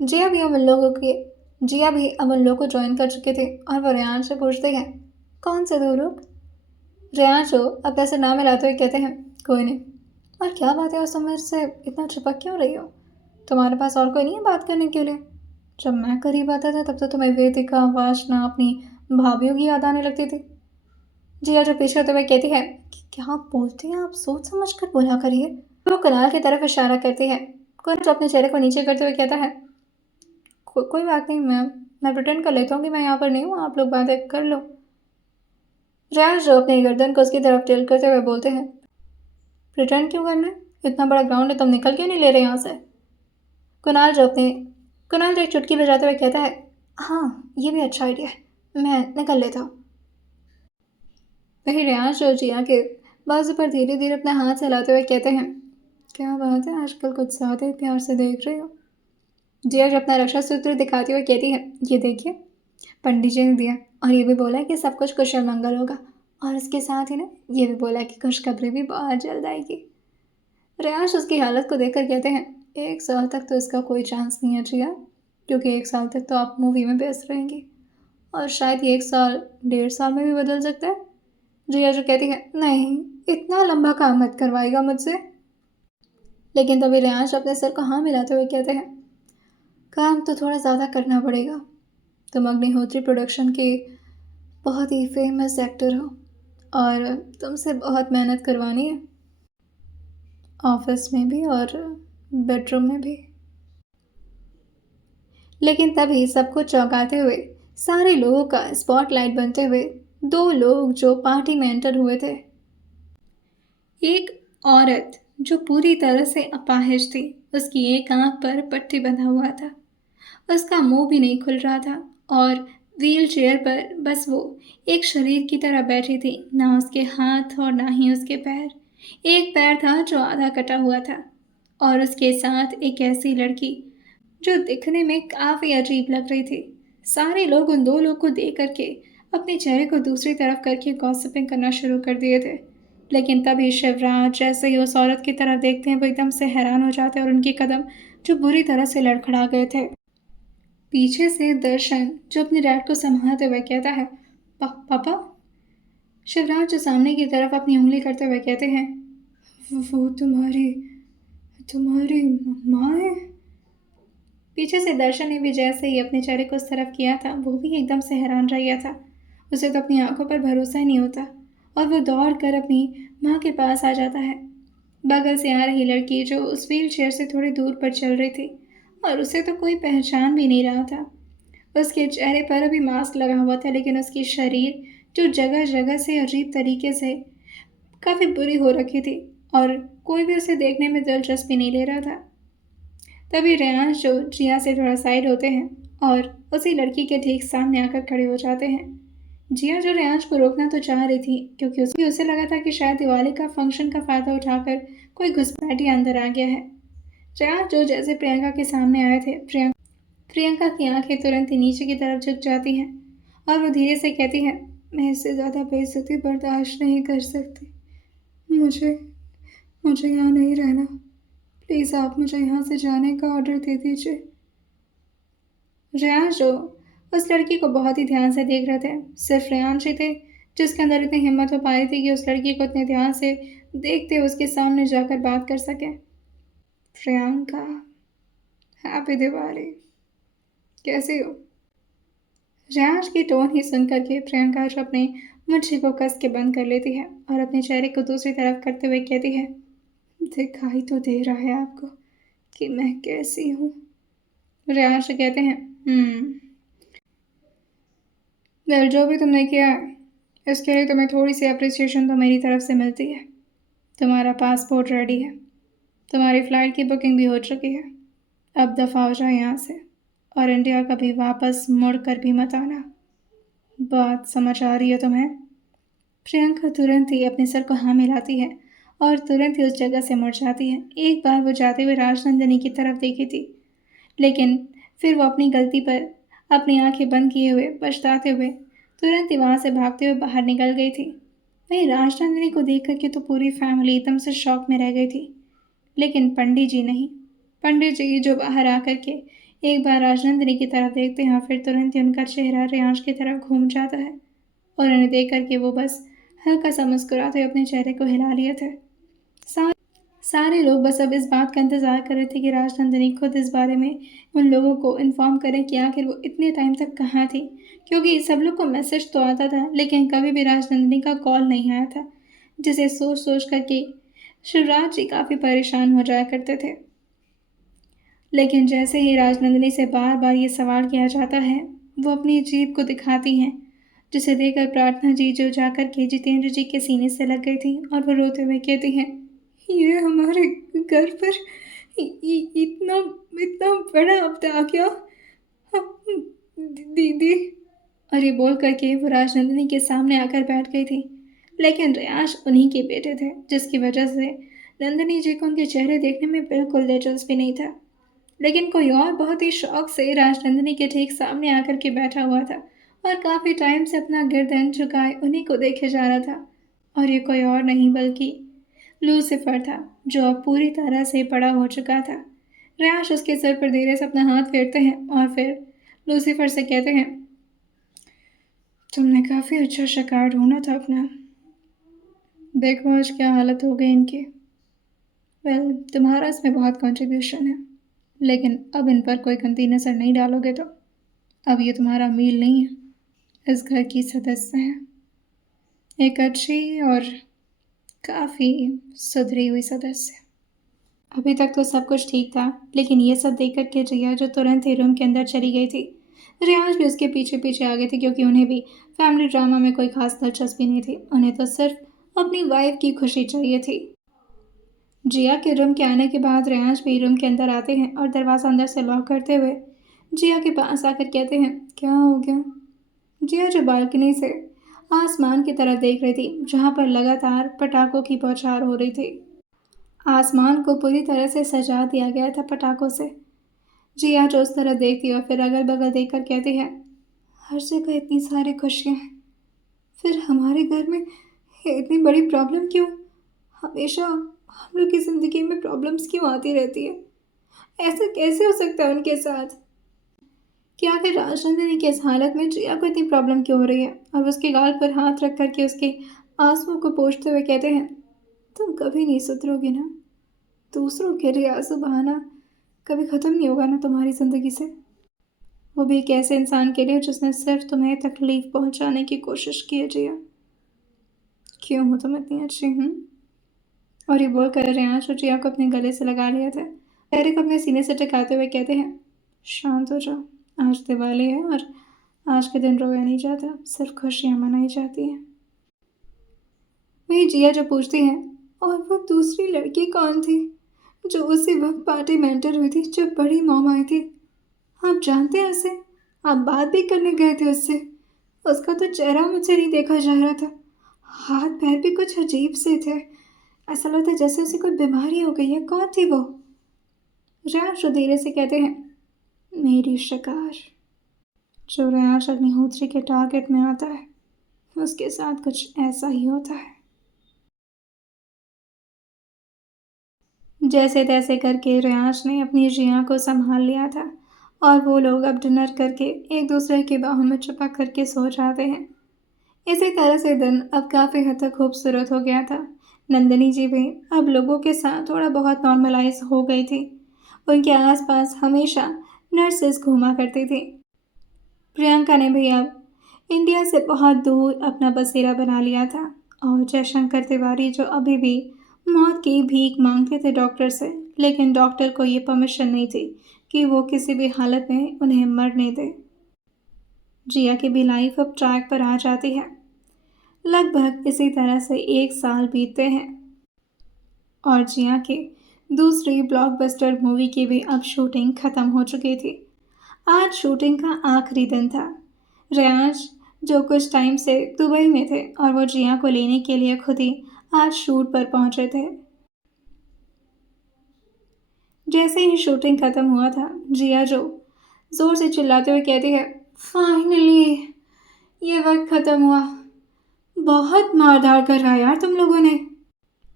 जिया भी हम उन लोगों को ज्वाइन कर चुके थे, और वो रेहान से पूछते हैं, कौन से दो लोग? रेहान जो अब ऐसे नाम मिलाते हुए कहते हैं, कोई नहीं। और क्या बात है, उस समय से इतना चिपक क्यों रही हो? तुम्हारे पास और कोई नहीं है बात करने के लिए? जब मैं करीब आता था तब तो तुम्हें वेदिका वासना अपनी भाभीियों की याद आने लगती थी। जिया जो पीछे होते हुए कहती है, कि क्या आप बोलते हैं, आप सोच समझ कर बोला करिए। वो कुणाल की तरफ इशारा करती है। कुणाल जो अपने चेहरे को नीचे करते हुए कहता है, कोई बात नहीं, मैं प्रिटेंड कर लेता हूँ कि मैं यहाँ पर नहीं हूँ, आप लोग बातें कर लो। रियाज जो अपनी गर्दन को उसकी तरफ टिल्ट करते हुए बोलते हैं, प्रिटेंड क्यों करना है, इतना बड़ा ग्राउंड है, तुम निकल क्यों नहीं ले रहे यहाँ से? कुणाल जो एक चुटकी बजाते हुए कहता है, हाँ ये भी अच्छा आइडिया है, मैं निकल लेता हूँ। वही रियाज जो जिया के बाजू पर धीरे धीरे अपना हाथ हिलाते हुए कहते हैं, क्या बात है, आजकल कुछ ज़्यादा ही प्यार से देख रही हो। जिया जो अपना रक्षा सूत्र दिखाते हुए कहती है, ये देखिए पंडित जी ने दिया, और ये भी बोला कि सब कुछ कुशल मंगल होगा, और इसके साथ ही ना ये भी बोला कि खुशखबरी भी बहुत जल्द आएगी। रियाज उसकी हालत को देखकर कहते हैं, 1 साल तक तो इसका कोई चांस नहीं है जिया, क्योंकि 1 साल तक तो आप मूवी में व्यस्त रहेंगी, और शायद ये 1 साल 1.5 साल में भी बदल सकता है। जिया जो कहती है, नहीं इतना लंबा काम मत करवाएगा मुझसे। लेकिन तभी रियांश अपने सर को हाँ मिलाते हुए कहते हैं, काम तो थोड़ा ज़्यादा करना पड़ेगा, तुम अग्निहोत्री प्रोडक्शन की बहुत ही फेमस एक्टर हो और तुमसे बहुत मेहनत करवानी है, ऑफिस में भी और बेडरूम में भी। लेकिन तभी सबको चौंकाते हुए सारे लोगों का स्पॉटलाइट बनते हुए दो लोग जो पार्टी में एंटर हुए थे। एक औरत जो पूरी तरह से अपाहिज थी, उसकी एक आंख पर पट्टी बंधा हुआ था, उसका मुंह भी नहीं खुल रहा था और व्हील चेयर पर बस वो एक शरीर की तरह बैठी थी, ना उसके हाथ और ना ही उसके पैर। एक पैर था जो आधा कटा हुआ था और उसके साथ एक ऐसी लड़की जो दिखने में काफी अजीब लग रही थी। सारे लोग उन दो लोग को देख करके अपने चेहरे को दूसरी तरफ करके गॉसिपिंग करना शुरू कर दिए थे। लेकिन तभी शिवराज जैसे ही उस औरत की तरफ देखते हैं वो एकदम से हैरान हो जाते हैं और उनके कदम जो बुरी तरह से लड़खड़ा गए थे। पीछे से दर्शन जो अपने डैड को संभालते हुए कहता है, पापा। शिवराज जो सामने की तरफ अपनी उंगली करते हुए कहते हैं, वो तुम्हारी तुम्हारी माँ है। पीछे से दर्शन ने भी जैसे ही अपने चेहरे को उस तरफ किया था, वो भी एकदम से हैरान रह गया था। उसे तो अपनी आंखों पर भरोसा ही नहीं होता और वो दौड़ कर अपनी माँ के पास आ जाता है। बगल से आ रही लड़की जो उस व्हील चेयर से थोड़ी दूर पर चल रही थी और उसे तो कोई पहचान भी नहीं रहा था। उसके चेहरे पर अभी मास्क लगा हुआ था, लेकिन उसकी शरीर जो जगह जगह से अजीब तरीके से काफ़ी बुरी हो रखी थी और कोई भी उसे देखने में दिलचस्पी नहीं ले रहा था। तभी रेयांश जो जिया से थोड़ा साइड होते हैं और उसी लड़की के ठीक सामने आकर खड़े हो जाते हैं। जिया जो रेयांश को रोकना तो चाह रही थी क्योंकि उसे लगा था कि शायद दिवाली का फंक्शन का फ़ायदा उठाकर कोई घुसपैठिया अंदर आ गया है। रेयांश जो जैसे प्रियंका के सामने आए थे, प्रियंका की आंखें तुरंत ही नीचे की तरफ झुक जाती हैं और वो धीरे से कहती है, मैं इससे ज़्यादा बेइज्जती बर्दाश्त नहीं कर सकती। मुझे मुझे यहाँ नहीं रहना। प्लीज़ आप मुझे यहाँ से जाने का ऑर्डर दे दीजिए। रेयांश जो उस लड़की को बहुत ही ध्यान से देख रहे थे, सिर्फ रेयांश ही थे जिसके अंदर इतनी हिम्मत हो पाई थी कि उस लड़की को इतने ध्यान से देखते हुए उसके सामने जाकर बात कर सके। प्रियंका, हैप्पी दिवाली, कैसी हो? रेयांश की टोन ही सुन करके प्रियंका जो अपने मुट्ठी को कस के बंद कर लेती है और अपने चेहरे को दूसरी तरफ करते हुए कहती है, दिखाई तो दे रहा है आपको कि मैं कैसी हूँ। रेयांश कहते हैं, वेल जो भी तुमने किया है इसके लिए तुम्हें थोड़ी सी अप्रिसिएशन तो मेरी तरफ से मिलती है। तुम्हारा पासपोर्ट रेडी है, तुम्हारी फ़्लाइट की बुकिंग भी हो चुकी है। अब दफ़ा हो जाए यहाँ से और इंडिया कभी वापस मुड़ कर भी मत आना। बात समझ आ रही है तुम्हें? प्रियंका तुरंत ही अपने सर को हाँ मिलाती है और तुरंत ही उस जगह से मुड़ जाती है। एक बार वो जाते हुए राजनंदिनी की तरफ देखी थी, लेकिन फिर वो अपनी गलती पर अपनी आंखें बंद किए हुए पछताते हुए तुरंत ही वहाँ से भागते हुए बाहर निकल गई थी। वहीं राजनंदिनी को देख करके तो पूरी फैमिली एकदम से शॉक में रह गई थी, लेकिन पंडित जी नहीं। पंडित जी जो बाहर आकर के एक बार राजनंदिनी की तरफ देखते हैं और फिर तुरंत ही उनका चेहरा रेयांश की तरफ घूम जाता है और उन्हें देख करके वो बस हल्का सा मुस्कुराते हुए अपने चेहरे को हिला लिए थे। सारे लोग बस अब इस बात का इंतज़ार कर रहे थे कि राजनंदिनी खुद इस बारे में उन लोगों को इन्फॉर्म करें कि आखिर वो इतने टाइम तक कहाँ थी, क्योंकि सब लोग को मैसेज तो आता था लेकिन कभी भी राजनंदिनी का कॉल नहीं आया था, जिसे सोच सोच करके शिवराज जी काफ़ी परेशान हो जाया करते थे। लेकिन जैसे ही राजनंदिनी से बार बार ये सवाल किया जाता है, वो अपनी जीभ को दिखाती हैं, जिसे देखकर प्रार्थना जी जो जाकर के जितेंद्र जी के सीने से लग गई थी और वो रोते हुए कहती हैं, ये हमारे घर पर इतना इतना बड़ा आपदा आ गया। दीदी। और ये बोल करके वो राजनंदिनी के सामने आकर बैठ गई थी, लेकिन रेयांश उन्हीं के बेटे थे जिसकी वजह से नंदिनी जी को उनके चेहरे देखने में बिल्कुल दिलचस्पी नहीं था। लेकिन कोई और बहुत ही शौक से राजनंदिनी के ठीक सामने आकर के बैठा हुआ था और काफ़ी टाइम से अपना गर्दन झुकाए उन्हीं को देखे जा रहा था। और ये कोई और नहीं बल्कि लूसीफर था, जो अब पूरी तरह से बड़ा हो चुका था। रेयांश उसके सिर पर धीरे से अपना हाथ फेरते हैं और फिर लूसीफर से कहते हैं, तुमने काफ़ी अच्छा शिकार ढूंढा था अपना। देखो आज क्या हालत हो गई इनकी। वेल तुम्हारा इसमें बहुत कंट्रीब्यूशन है, लेकिन अब इन पर कोई गंदी नज़र नहीं डालोगे तो अब ये तुम्हारा मील नहीं है। इस घर की सदस्य हैं, एक अच्छी और काफ़ी सुधरी हुई सदस्य। अभी तक तो सब कुछ ठीक था, लेकिन ये सब देख कर के जिया जो तुरंत ही रूम के अंदर चली गई थी। रियाज भी उसके पीछे पीछे आ गए थे, क्योंकि उन्हें भी फैमिली ड्रामा में कोई खास दिलचस्पी नहीं थी। उन्हें तो सिर्फ अपनी वाइफ की खुशी चाहिए थी। जिया के रूम के आने के बाद रियाज भी रूम के अंदर आते हैं और दरवाज़ा अंदर से लॉक करते हुए जिया के पास आकर कहते हैं, क्या हो गया? जिया जो बालकनी से आसमान की तरफ देख रही थी, जहाँ पर लगातार पटाखों की बौछार हो रही थी। आसमान को पूरी तरह से सजा दिया गया था पटाखों से। जिया जो उस तरफ देखती और फिर अगल बगल देखकर कहती है, हर जगह इतनी सारी खुशियाँ हैं, फिर हमारे घर में ये इतनी बड़ी प्रॉब्लम क्यों? हमेशा हम लोग की ज़िंदगी में प्रॉब्लम्स क्यों आती रहती है? ऐसा कैसे हो सकता है उनके साथ? क्या आखिर राजनंदिनी की इस हालत में जिया को इतनी प्रॉब्लम क्यों हो रही है? अब उसके गाल पर हाथ रख करके उसके आंसुओं को पोंछते हुए कहते हैं, तुम कभी नहीं सुधरोगी ना। दूसरों के लिए आंसू बहाना कभी ख़त्म नहीं होगा ना तुम्हारी ज़िंदगी से। वो भी एक ऐसे इंसान के लिए जिसने सिर्फ तुम्हें तकलीफ पहुंचाने की कोशिश की है जिया। क्यों हो तुम इतनी अच्छी? और ये बोल कर रियांश और जिया को अपने गले से लगा लिया था। पैरे को अपने सीने से टकाते हुए कहते हैं, शांत हो जाओ, आज दिवाली है और आज के दिन रोया नहीं जाता, सिर्फ खुशियाँ मनाई जाती हैं। वही जिया जो पूछती है, और वो दूसरी लड़की कौन थी जो उसी वक्त पार्टी में एंटर हुई थी जब बड़ी मॉम आई थी? आप जानते हैं उसे? आप बात भी करने गए थे उससे? उसका तो चेहरा मुझे नहीं देखा जा रहा था, हाथ पैर भी कुछ अजीब से थे, ऐसा लगता जैसे उसे कोई बीमारी हो गई है। कौन थी वो? रियांश धीरे से कहते हैं, मेरी शिकार। जो रियांश अग्निहोत्री के टारगेट में आता है, उसके साथ कुछ ऐसा ही होता है। जैसे तैसे करके रियांश ने अपनी जिया को संभाल लिया था और वो लोग अब डिनर करके एक दूसरे की बाहों में चिपक करके सो जाते हैं। इसी तरह से दिन अब काफ़ी हद तक खूबसूरत हो गया था। नंदिनी जी भी अब लोगों के साथ थोड़ा बहुत नॉर्मलाइज हो गई थी। उनके आसपास हमेशा नर्सेस घूमा करती थी। प्रियंका ने भी अब इंडिया से बहुत दूर अपना बसेरा बना लिया था, और जयशंकर तिवारी जो अभी भी मौत की भीख मांगते थे डॉक्टर से, लेकिन डॉक्टर को ये परमिशन नहीं थी कि वो किसी भी हालत में उन्हें मरने दे। जिया की भी लाइफ अब ट्रैक पर आ जाती है। लगभग इसी तरह से 1 साल बीतते हैं और जिया की दूसरी ब्लॉकबस्टर मूवी की भी अब शूटिंग खत्म हो चुकी थी। आज शूटिंग का आखिरी दिन था। रियांश जो कुछ टाइम से दुबई में थे और वो जिया को लेने के लिए खुद ही आज शूट पर पहुंचे थे। जैसे ही शूटिंग खत्म हुआ था, जिया जो जोर से चिल्लाते हुए कहती है, फाइनली ये वक्त खत्म हुआ। बहुत मार-धाड़ करवाया यार तुम लोगों ने।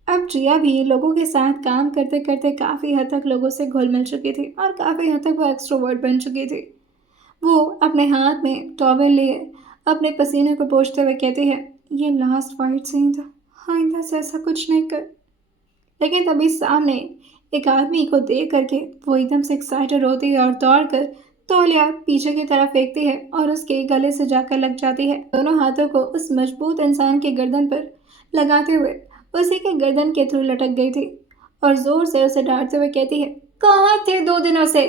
अब जिया भी लोगों के साथ काम करते करते काफ़ी हद तक लोगों से घुल मिल चुकी थी और काफ़ी हद तक वो एक्सट्रोवर्ट बन चुकी थी। वो अपने हाथ में टॉवल लिए अपने पसीने को पोंछते हुए कहती है, ये लास्ट फाइट सीन था, आइंदा से ऐसा कुछ नहीं कर। लेकिन तभी सामने एक आदमी को देख करके वो एकदम से एक्साइटेड होती है और दौड़ कर तौलिया पीछे की तरफ फेंकती है और उसके गले से जाकर लग जाती है। दोनों हाथों को उस मजबूत इंसान के गर्दन पर लगाते हुए उसी के गर्दन के थ्रू लटक गई थी और जोर से उसे डांटते हुए कहती है, कहाँ थे 2 दिनों से?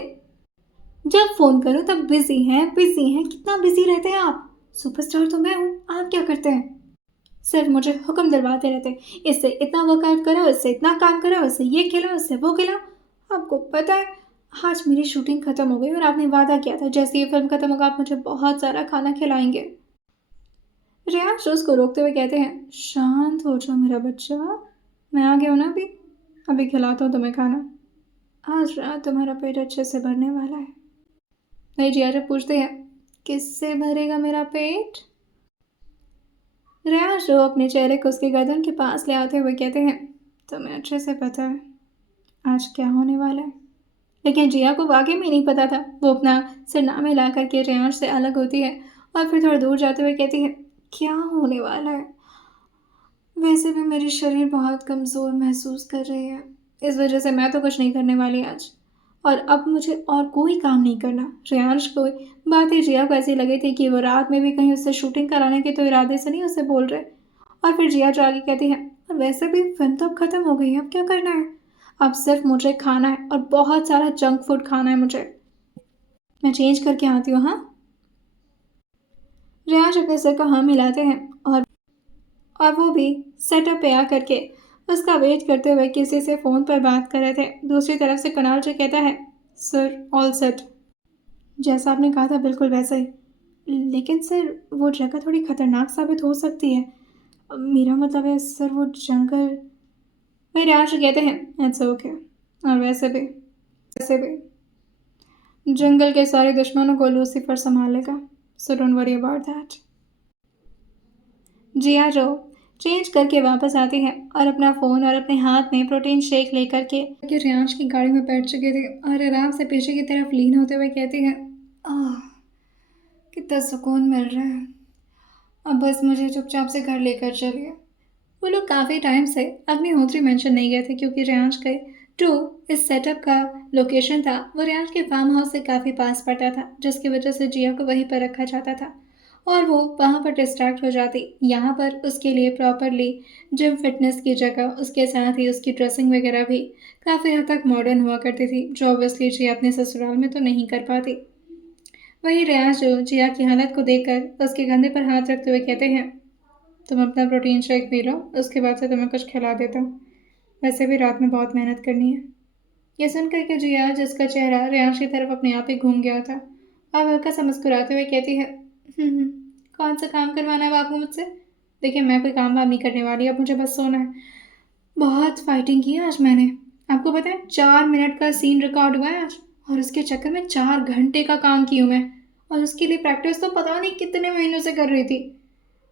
जब फोन करो तब बिजी हैं, कितना बिजी रहते हैं आप? सुपरस्टार तो मैं हूँ, आप क्या करते हैं? सिर्फ मुझे हुक्म दिलवाते रहते हैं, इससे इतना वर्कआउट करो, इससे इतना काम करो, इससे ये खिलाओ, इससे वो खिलाओ। आपको पता है आज मेरी शूटिंग खत्म हो गई और आपने वादा किया था जैसे ये फिल्म खत्म होगा आप मुझे बहुत सारा खाना खिलाएंगे। रियांश उसको रोकते हुए कहते हैं, शांत हो जाओ मेरा बच्चा, मैं आ गया हूँ ना अभी खिलाता हूँ तुम्हें खाना। आज रात तुम्हारा पेट अच्छे से भरने वाला है। नहीं जिया जब पूछते हैं, किससे भरेगा मेरा पेट? रियांश जो अपने चेहरे को उसके गर्दन के पास ले आते हुए कहते हैं, तुम्हें अच्छे से पता है आज क्या होने वाला है। लेकिन जिया को वाकई में नहीं पता था। वो अपना सिरनामे ला करके रियांश से अलग होती है और फिर थोड़ा दूर जाते हुए कहती है, क्या होने वाला है? वैसे भी मेरी शरीर बहुत कमज़ोर महसूस कर रही है, इस वजह से मैं तो कुछ नहीं करने वाली आज। और अब मुझे और कोई काम नहीं करना। रेयांश को बात ही जिया को ऐसी लगी थी कि वो रात में भी कहीं उससे शूटिंग कराने के तो इरादे से नहीं उसे बोल रहे। और फिर जिया जो आगे कहती है, और वैसे भी फिल्म तो अब खत्म हो गई है, अब क्या करना है? अब सिर्फ मुझे खाना है और बहुत सारा जंक फूड खाना है मुझे। मैं चेंज करके आती हूँ, हाँ। रेयांश अपने सिर को हाँ मिलाते हैं और वो भी सेटअप पे आ करके उसका वेट करते हुए किसी से फ़ोन पर बात कर रहे थे। दूसरी तरफ से कुणाल जो कहता है, सर ऑल सेट। जैसा आपने कहा था बिल्कुल वैसा ही। लेकिन सर वो जगह थोड़ी खतरनाक साबित हो सकती है। मेरा मतलब है सर वो जंगल। मेरे यहाँ से कहते हैं इट्स ओके। और वैसे भी जंगल के सारे दुश्मनों को लूसीफर संभाल लेगा, so don't worry about that. Jia जो चेंज करके वापस आती है और अपना फ़ोन और अपने हाथ में प्रोटीन शेक लेकर के रियांश की गाड़ी में बैठ चुके थे और आराम से पीछे की तरफ लीन होते हुए कहती है, आह कितना सुकून मिल रहा है। अब बस मुझे चुपचाप से घर लेकर चलिए। वो लोग काफ़ी टाइम से अग्निहोत्री मेंशन नहीं गए थे क्योंकि रेयांश के टू इस सेटअप का लोकेशन था वो रेयांश के फार्म हाउस से काफ़ी पास पड़ता था, जिसकी वजह से जिया को वहीं पर रखा जाता था और वो वहाँ पर डिस्ट्रैक्ट हो जाती। यहाँ पर उसके लिए प्रॉपरली जिम फिटनेस की जगह, उसके साथ ही उसकी ड्रेसिंग वगैरह भी काफ़ी हद तक मॉडर्न हुआ करती थी, जो ऑब्वियसली जिया अपने ससुराल में तो नहीं कर पाती। वहीं रेयांश जो जिया की हालत को देखकर उसके कंधे पर हाथ रखते हुए कहते हैं, तुम अपना प्रोटीन शेक पी लो, उसके बाद से तुम्हें कुछ खिला देता हूँ। वैसे भी रात में बहुत मेहनत करनी है। यह सुनकर के जिया, जिसका चेहरा रेयांश की तरफ अपने आप ही घूम गया था, अब हल्का सा मुस्कुराते हुए कहती है, "हम्म, कौन सा काम करवाना है आपको मुझसे? देखिए मैं कोई काम वाम नहीं करने वाली, अब मुझे बस सोना है। बहुत फाइटिंग की है आज मैंने। आपको पता है 4 मिनट का सीन रिकॉर्ड हुआ है आज और उसके चक्कर में 4 घंटे का काम की हूँ मैं। और उसके लिए प्रैक्टिस तो पता नहीं कितने महीनों से कर रही थी।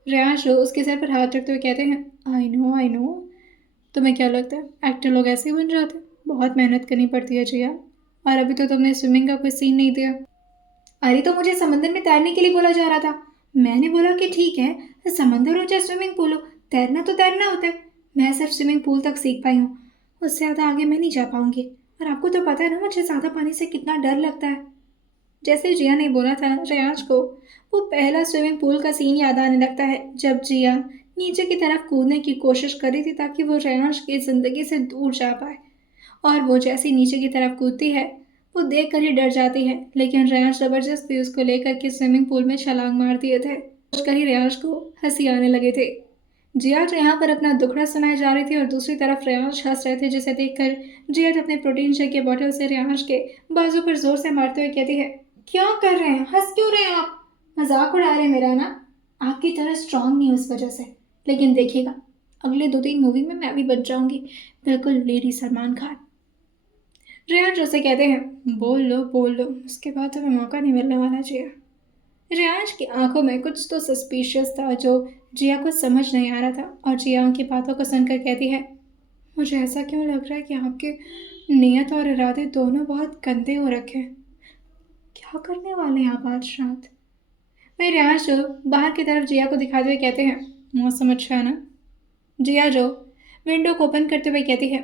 रेयांश उसके सर पर हाथ रखते हुए कहते हैं, आई नो। तुम्हें क्या लगता है एक्टर लोग ऐसे ही बन जाते हैं? बहुत मेहनत करनी पड़ती है जिया। और अभी तो तुमने स्विमिंग का कोई सीन नहीं दिया। अरे तो मुझे समंदर में तैरने के लिए बोला जा रहा था। मैंने बोला कि ठीक है समंदर हो चाहे स्विमिंग पूल हो, तैरना तो तैरना होता है। मैं सिर्फ स्विमिंग पूल तक सीख पाई हूँ, उससे ज़्यादा आगे मैं नहीं जा पाऊंगी। और आपको तो पता है ना मुझे ज़्यादा पानी से कितना डर लगता है। जैसे जिया ने बोला था रेयांश को, वो पहला स्विमिंग पूल का सीन याद आने लगता है जब जिया नीचे की तरफ कूदने की कोशिश कर रही थी ताकि वो रेयांश की ज़िंदगी से दूर जा पाए। और वो जैसे नीचे की तरफ कूदती है वो देख कर ही डर जाती है, लेकिन रेयांश ज़बरदस्ती उसको लेकर के स्विमिंग पूल में छलांग मार दिए थे। सोचकर ही रेयांश को हंसी आने लगे थे। जिया जो यहाँ पर अपना दुखड़ा सुनाई जा रही थी और दूसरी तरफ रेयांश हंस रहे थे, जिसे देखकर जिया अपने प्रोटीन शेक के बॉटल से रेयांश के बाजू पर जोर से मारते हुए कहती है, क्या कर रहे हैं, हंस क्यों रहे हैं आप? मजाक उड़ा रहे हैं मेरा ना? आपकी तरह स्ट्रांग नहीं उस वजह से, लेकिन देखिएगा अगले 2-3 मूवी में मैं भी बच जाऊंगी, बिल्कुल लेडी सलमान खान। रेयांश उसे कहते हैं, बोल लो, उसके बाद तुम्हें मौका नहीं मिलने वाला जिया। रेयांश की आंखों में कुछ तो सस्पिशियस था जो जिया को समझ नहीं आ रहा था और जिया उनकी बातों को सुनकर कहती है, मुझे ऐसा क्यों लग रहा है कि आपके नियत और इरादे दोनों बहुत गंदे हो रखे हैं। क्या करने वाले हैं आप आज रात? मैं रेयांश जो बाहर की तरफ जिया को दिखाते हुए कहते हैं, मौसम अच्छा है ना? जिया जो विंडो को ओपन करते हुए कहती है,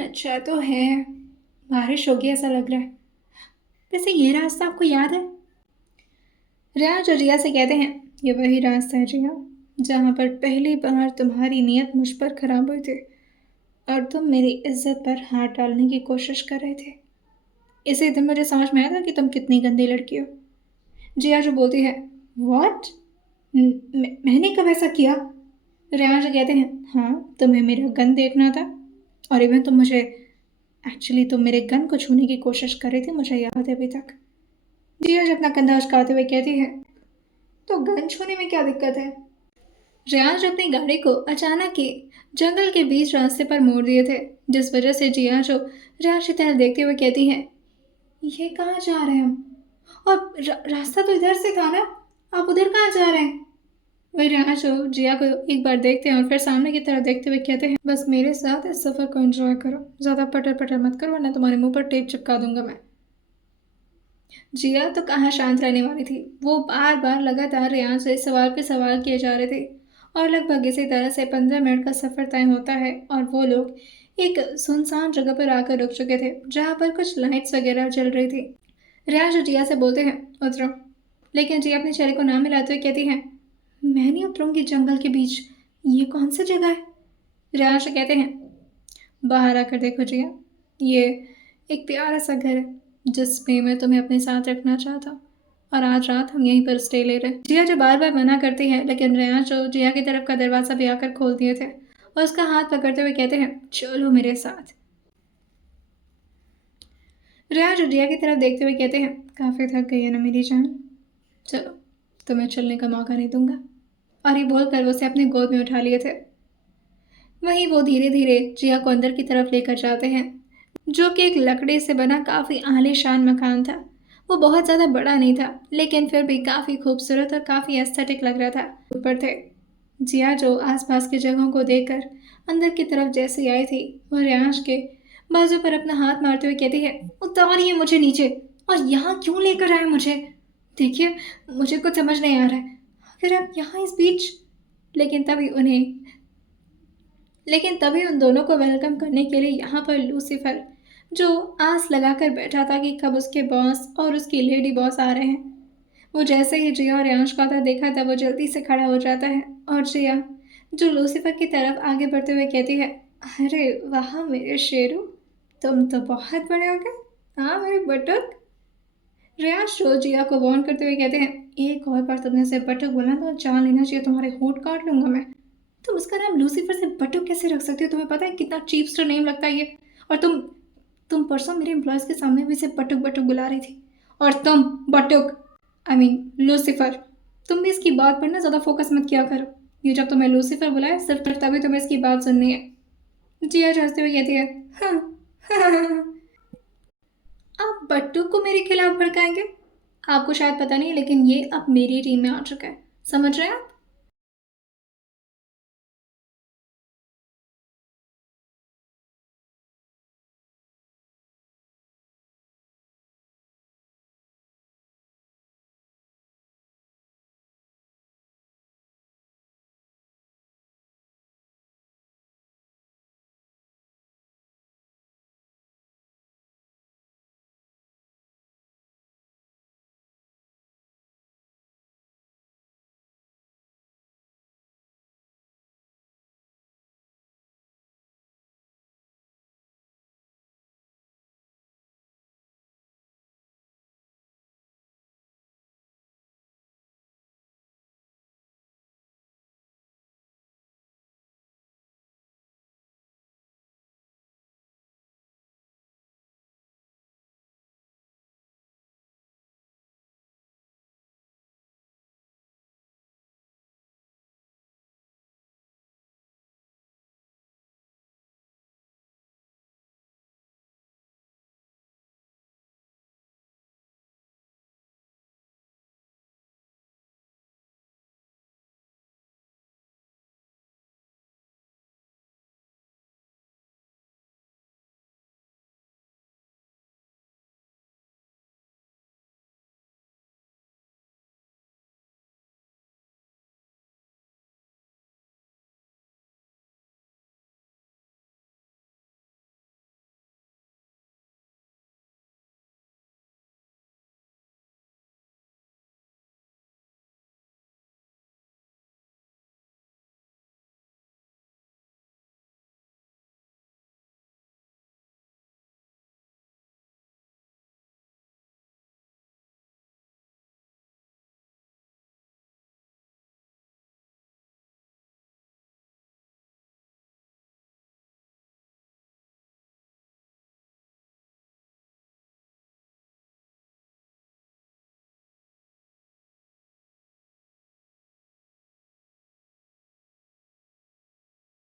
अच्छा तो है, बारिश होगी ऐसा लग रहा है। वैसे ये रास्ता आपको याद है? रेयांश जो जिया से कहते हैं, ये वही रास्ता है जिया, जहाँ पर पहली बार तुम्हारी नीयत मुझ पर खराब हुई थी और तुम मेरी इज्जत पर हाथ डालने की कोशिश कर रहे थे। इसी दिन मुझे समझ में आया था कि तुम कितनी गंदी लड़की हो। जिया जो बोलती है, व्हाट? मैंने कब ऐसा किया? रेयांश कहते हैं, हाँ तुम्हें मेरा गन देखना था और इवन तुम मेरे गन को छूने की कोशिश कर रही थी, मुझे याद है अभी तक। जिया अपना कंधा उचकाते हुए कहती है, तो गन छूने में क्या दिक्कत है? रेयांश अपनी गाड़ी को अचानक ही जंगल के बीच रास्ते पर मोड़ दिए थे, जिस वजह से जिया जो रेयांश की तरफ देखते हुए कहती है, ये कहाँ जा रहे हैं हम? और रास्ता तो इधर से था ना, आप उधर कहाँ जा रहे हैं? वही रेयांश जिया को एक बार देखते हैं और फिर सामने की तरफ देखते हुए कहते हैं, बस मेरे साथ इस सफ़र को एंजॉय करो, ज़्यादा पटर पटर मत करो वरना तुम्हारे मुंह पर टेप चिपका दूंगा मैं। जिया तो कहाँ शांत रहने वाली थी, वो बार बार लगातार रेयांश से सवाल पे सवाल किए जा रहे थे और लगभग इसी तरह से 15 मिनट का सफ़र तय होता है और वो लोग एक सुनसान जगह पर आकर रुक चुके थे जहाँ पर कुछ लाइट्स वगैरह जल रही थी। रियाज और जिया से बोलते हैं उतरो, लेकिन जिया अपने चेहरे को ना मिलाते हुए कहती है मैं नहीं उतरूंगी जंगल के बीच, ये कौन सी जगह है। रियाज से कहते हैं बाहर आकर देखो जिया, ये एक प्यारा सा घर है जिसमें मैं तुम्हें अपने साथ रखना चाहता हूँ और आज रात हम यहीं पर स्टे ले रहे हैं। जिया जो बार बार मना करती है लेकिन रियाज जो जिया की तरफ का दरवाज़ा भी आकर खोल दिए थे और उसका हाथ पकड़ते हुए कहते हैं चलो मेरे साथ। रियाज और जिया की तरफ देखते हुए कहते हैं काफ़ी थक गई है ना मेरी जान, चलो तुम्हें चलने का मौका नहीं दूंगा। और ये बोलकर वो उसे अपने गोद में उठा लिए थे। वहीं वो धीरे धीरे जिया को अंदर की तरफ लेकर जाते हैं जो कि एक लकड़ी से बना काफ़ी आलीशान मकान था। वो बहुत ज़्यादा बड़ा नहीं था लेकिन फिर भी काफ़ी खूबसूरत और काफ़ी एस्थेटिक लग रहा था। ऊपर थे जिया जो आसपास की जगहों को देखकर अंदर की तरफ जैसे ही आई थी वो रियांश के बाजू पर अपना हाथ मारते हुए कहती है उतारिए मुझे नीचे, और यहाँ क्यों लेकर आए मुझे, देखिए मुझे कुछ समझ नहीं आ रहा है, फिर आप यहाँ इस बीच। लेकिन तभी उन दोनों को वेलकम करने के लिए यहाँ पर लूसीफर जो आस लगाकर बैठा था कि कब उसके बॉस और उसकी लेडी बॉस आ रहे हैं, वो जैसे ही जिया और यांश को आता देखा था वो जल्दी से खड़ा हो जाता है और जिया जो लूसीफर की तरफ आगे बढ़ते हुए कहती है अरे वाह मेरे शेरू, तुम तो बहुत बड़े हो गए, हाँ मेरे बटुक। रियाज जो जिया को वार्न करते हुए कहते हैं एक और बार तुमने से बटुक बोला तो जान लेना चाहिए तुम्हारे होंठ काट लूंगा मैं। तुम उसका नाम लूसीफर से बटुक कैसे रख सकते हो, तुम्हें पता है कितना चीपस्टर नेम लगता है ये। और तुम परसों मेरे एम्प्लॉयज़ के सामने भी इसे बटुक बटुक बुला रही थी, और तुम बटुक आई मीन लूसीफर, तुम भी इसकी बात पर ना ज़्यादा फोकस मत किया करो, ये जब तुम्हें लूसीफर बुलाए सिर्फ तभी तुम्हें इसकी बात सुननी है। जिया हंसते हुए कहती है हाँ आप बटुक को मेरे खिलाफ भड़काएंगे, आपको शायद पता नहीं लेकिन ये अब मेरी टीम में आ चुका है, समझ रहे हैं आप।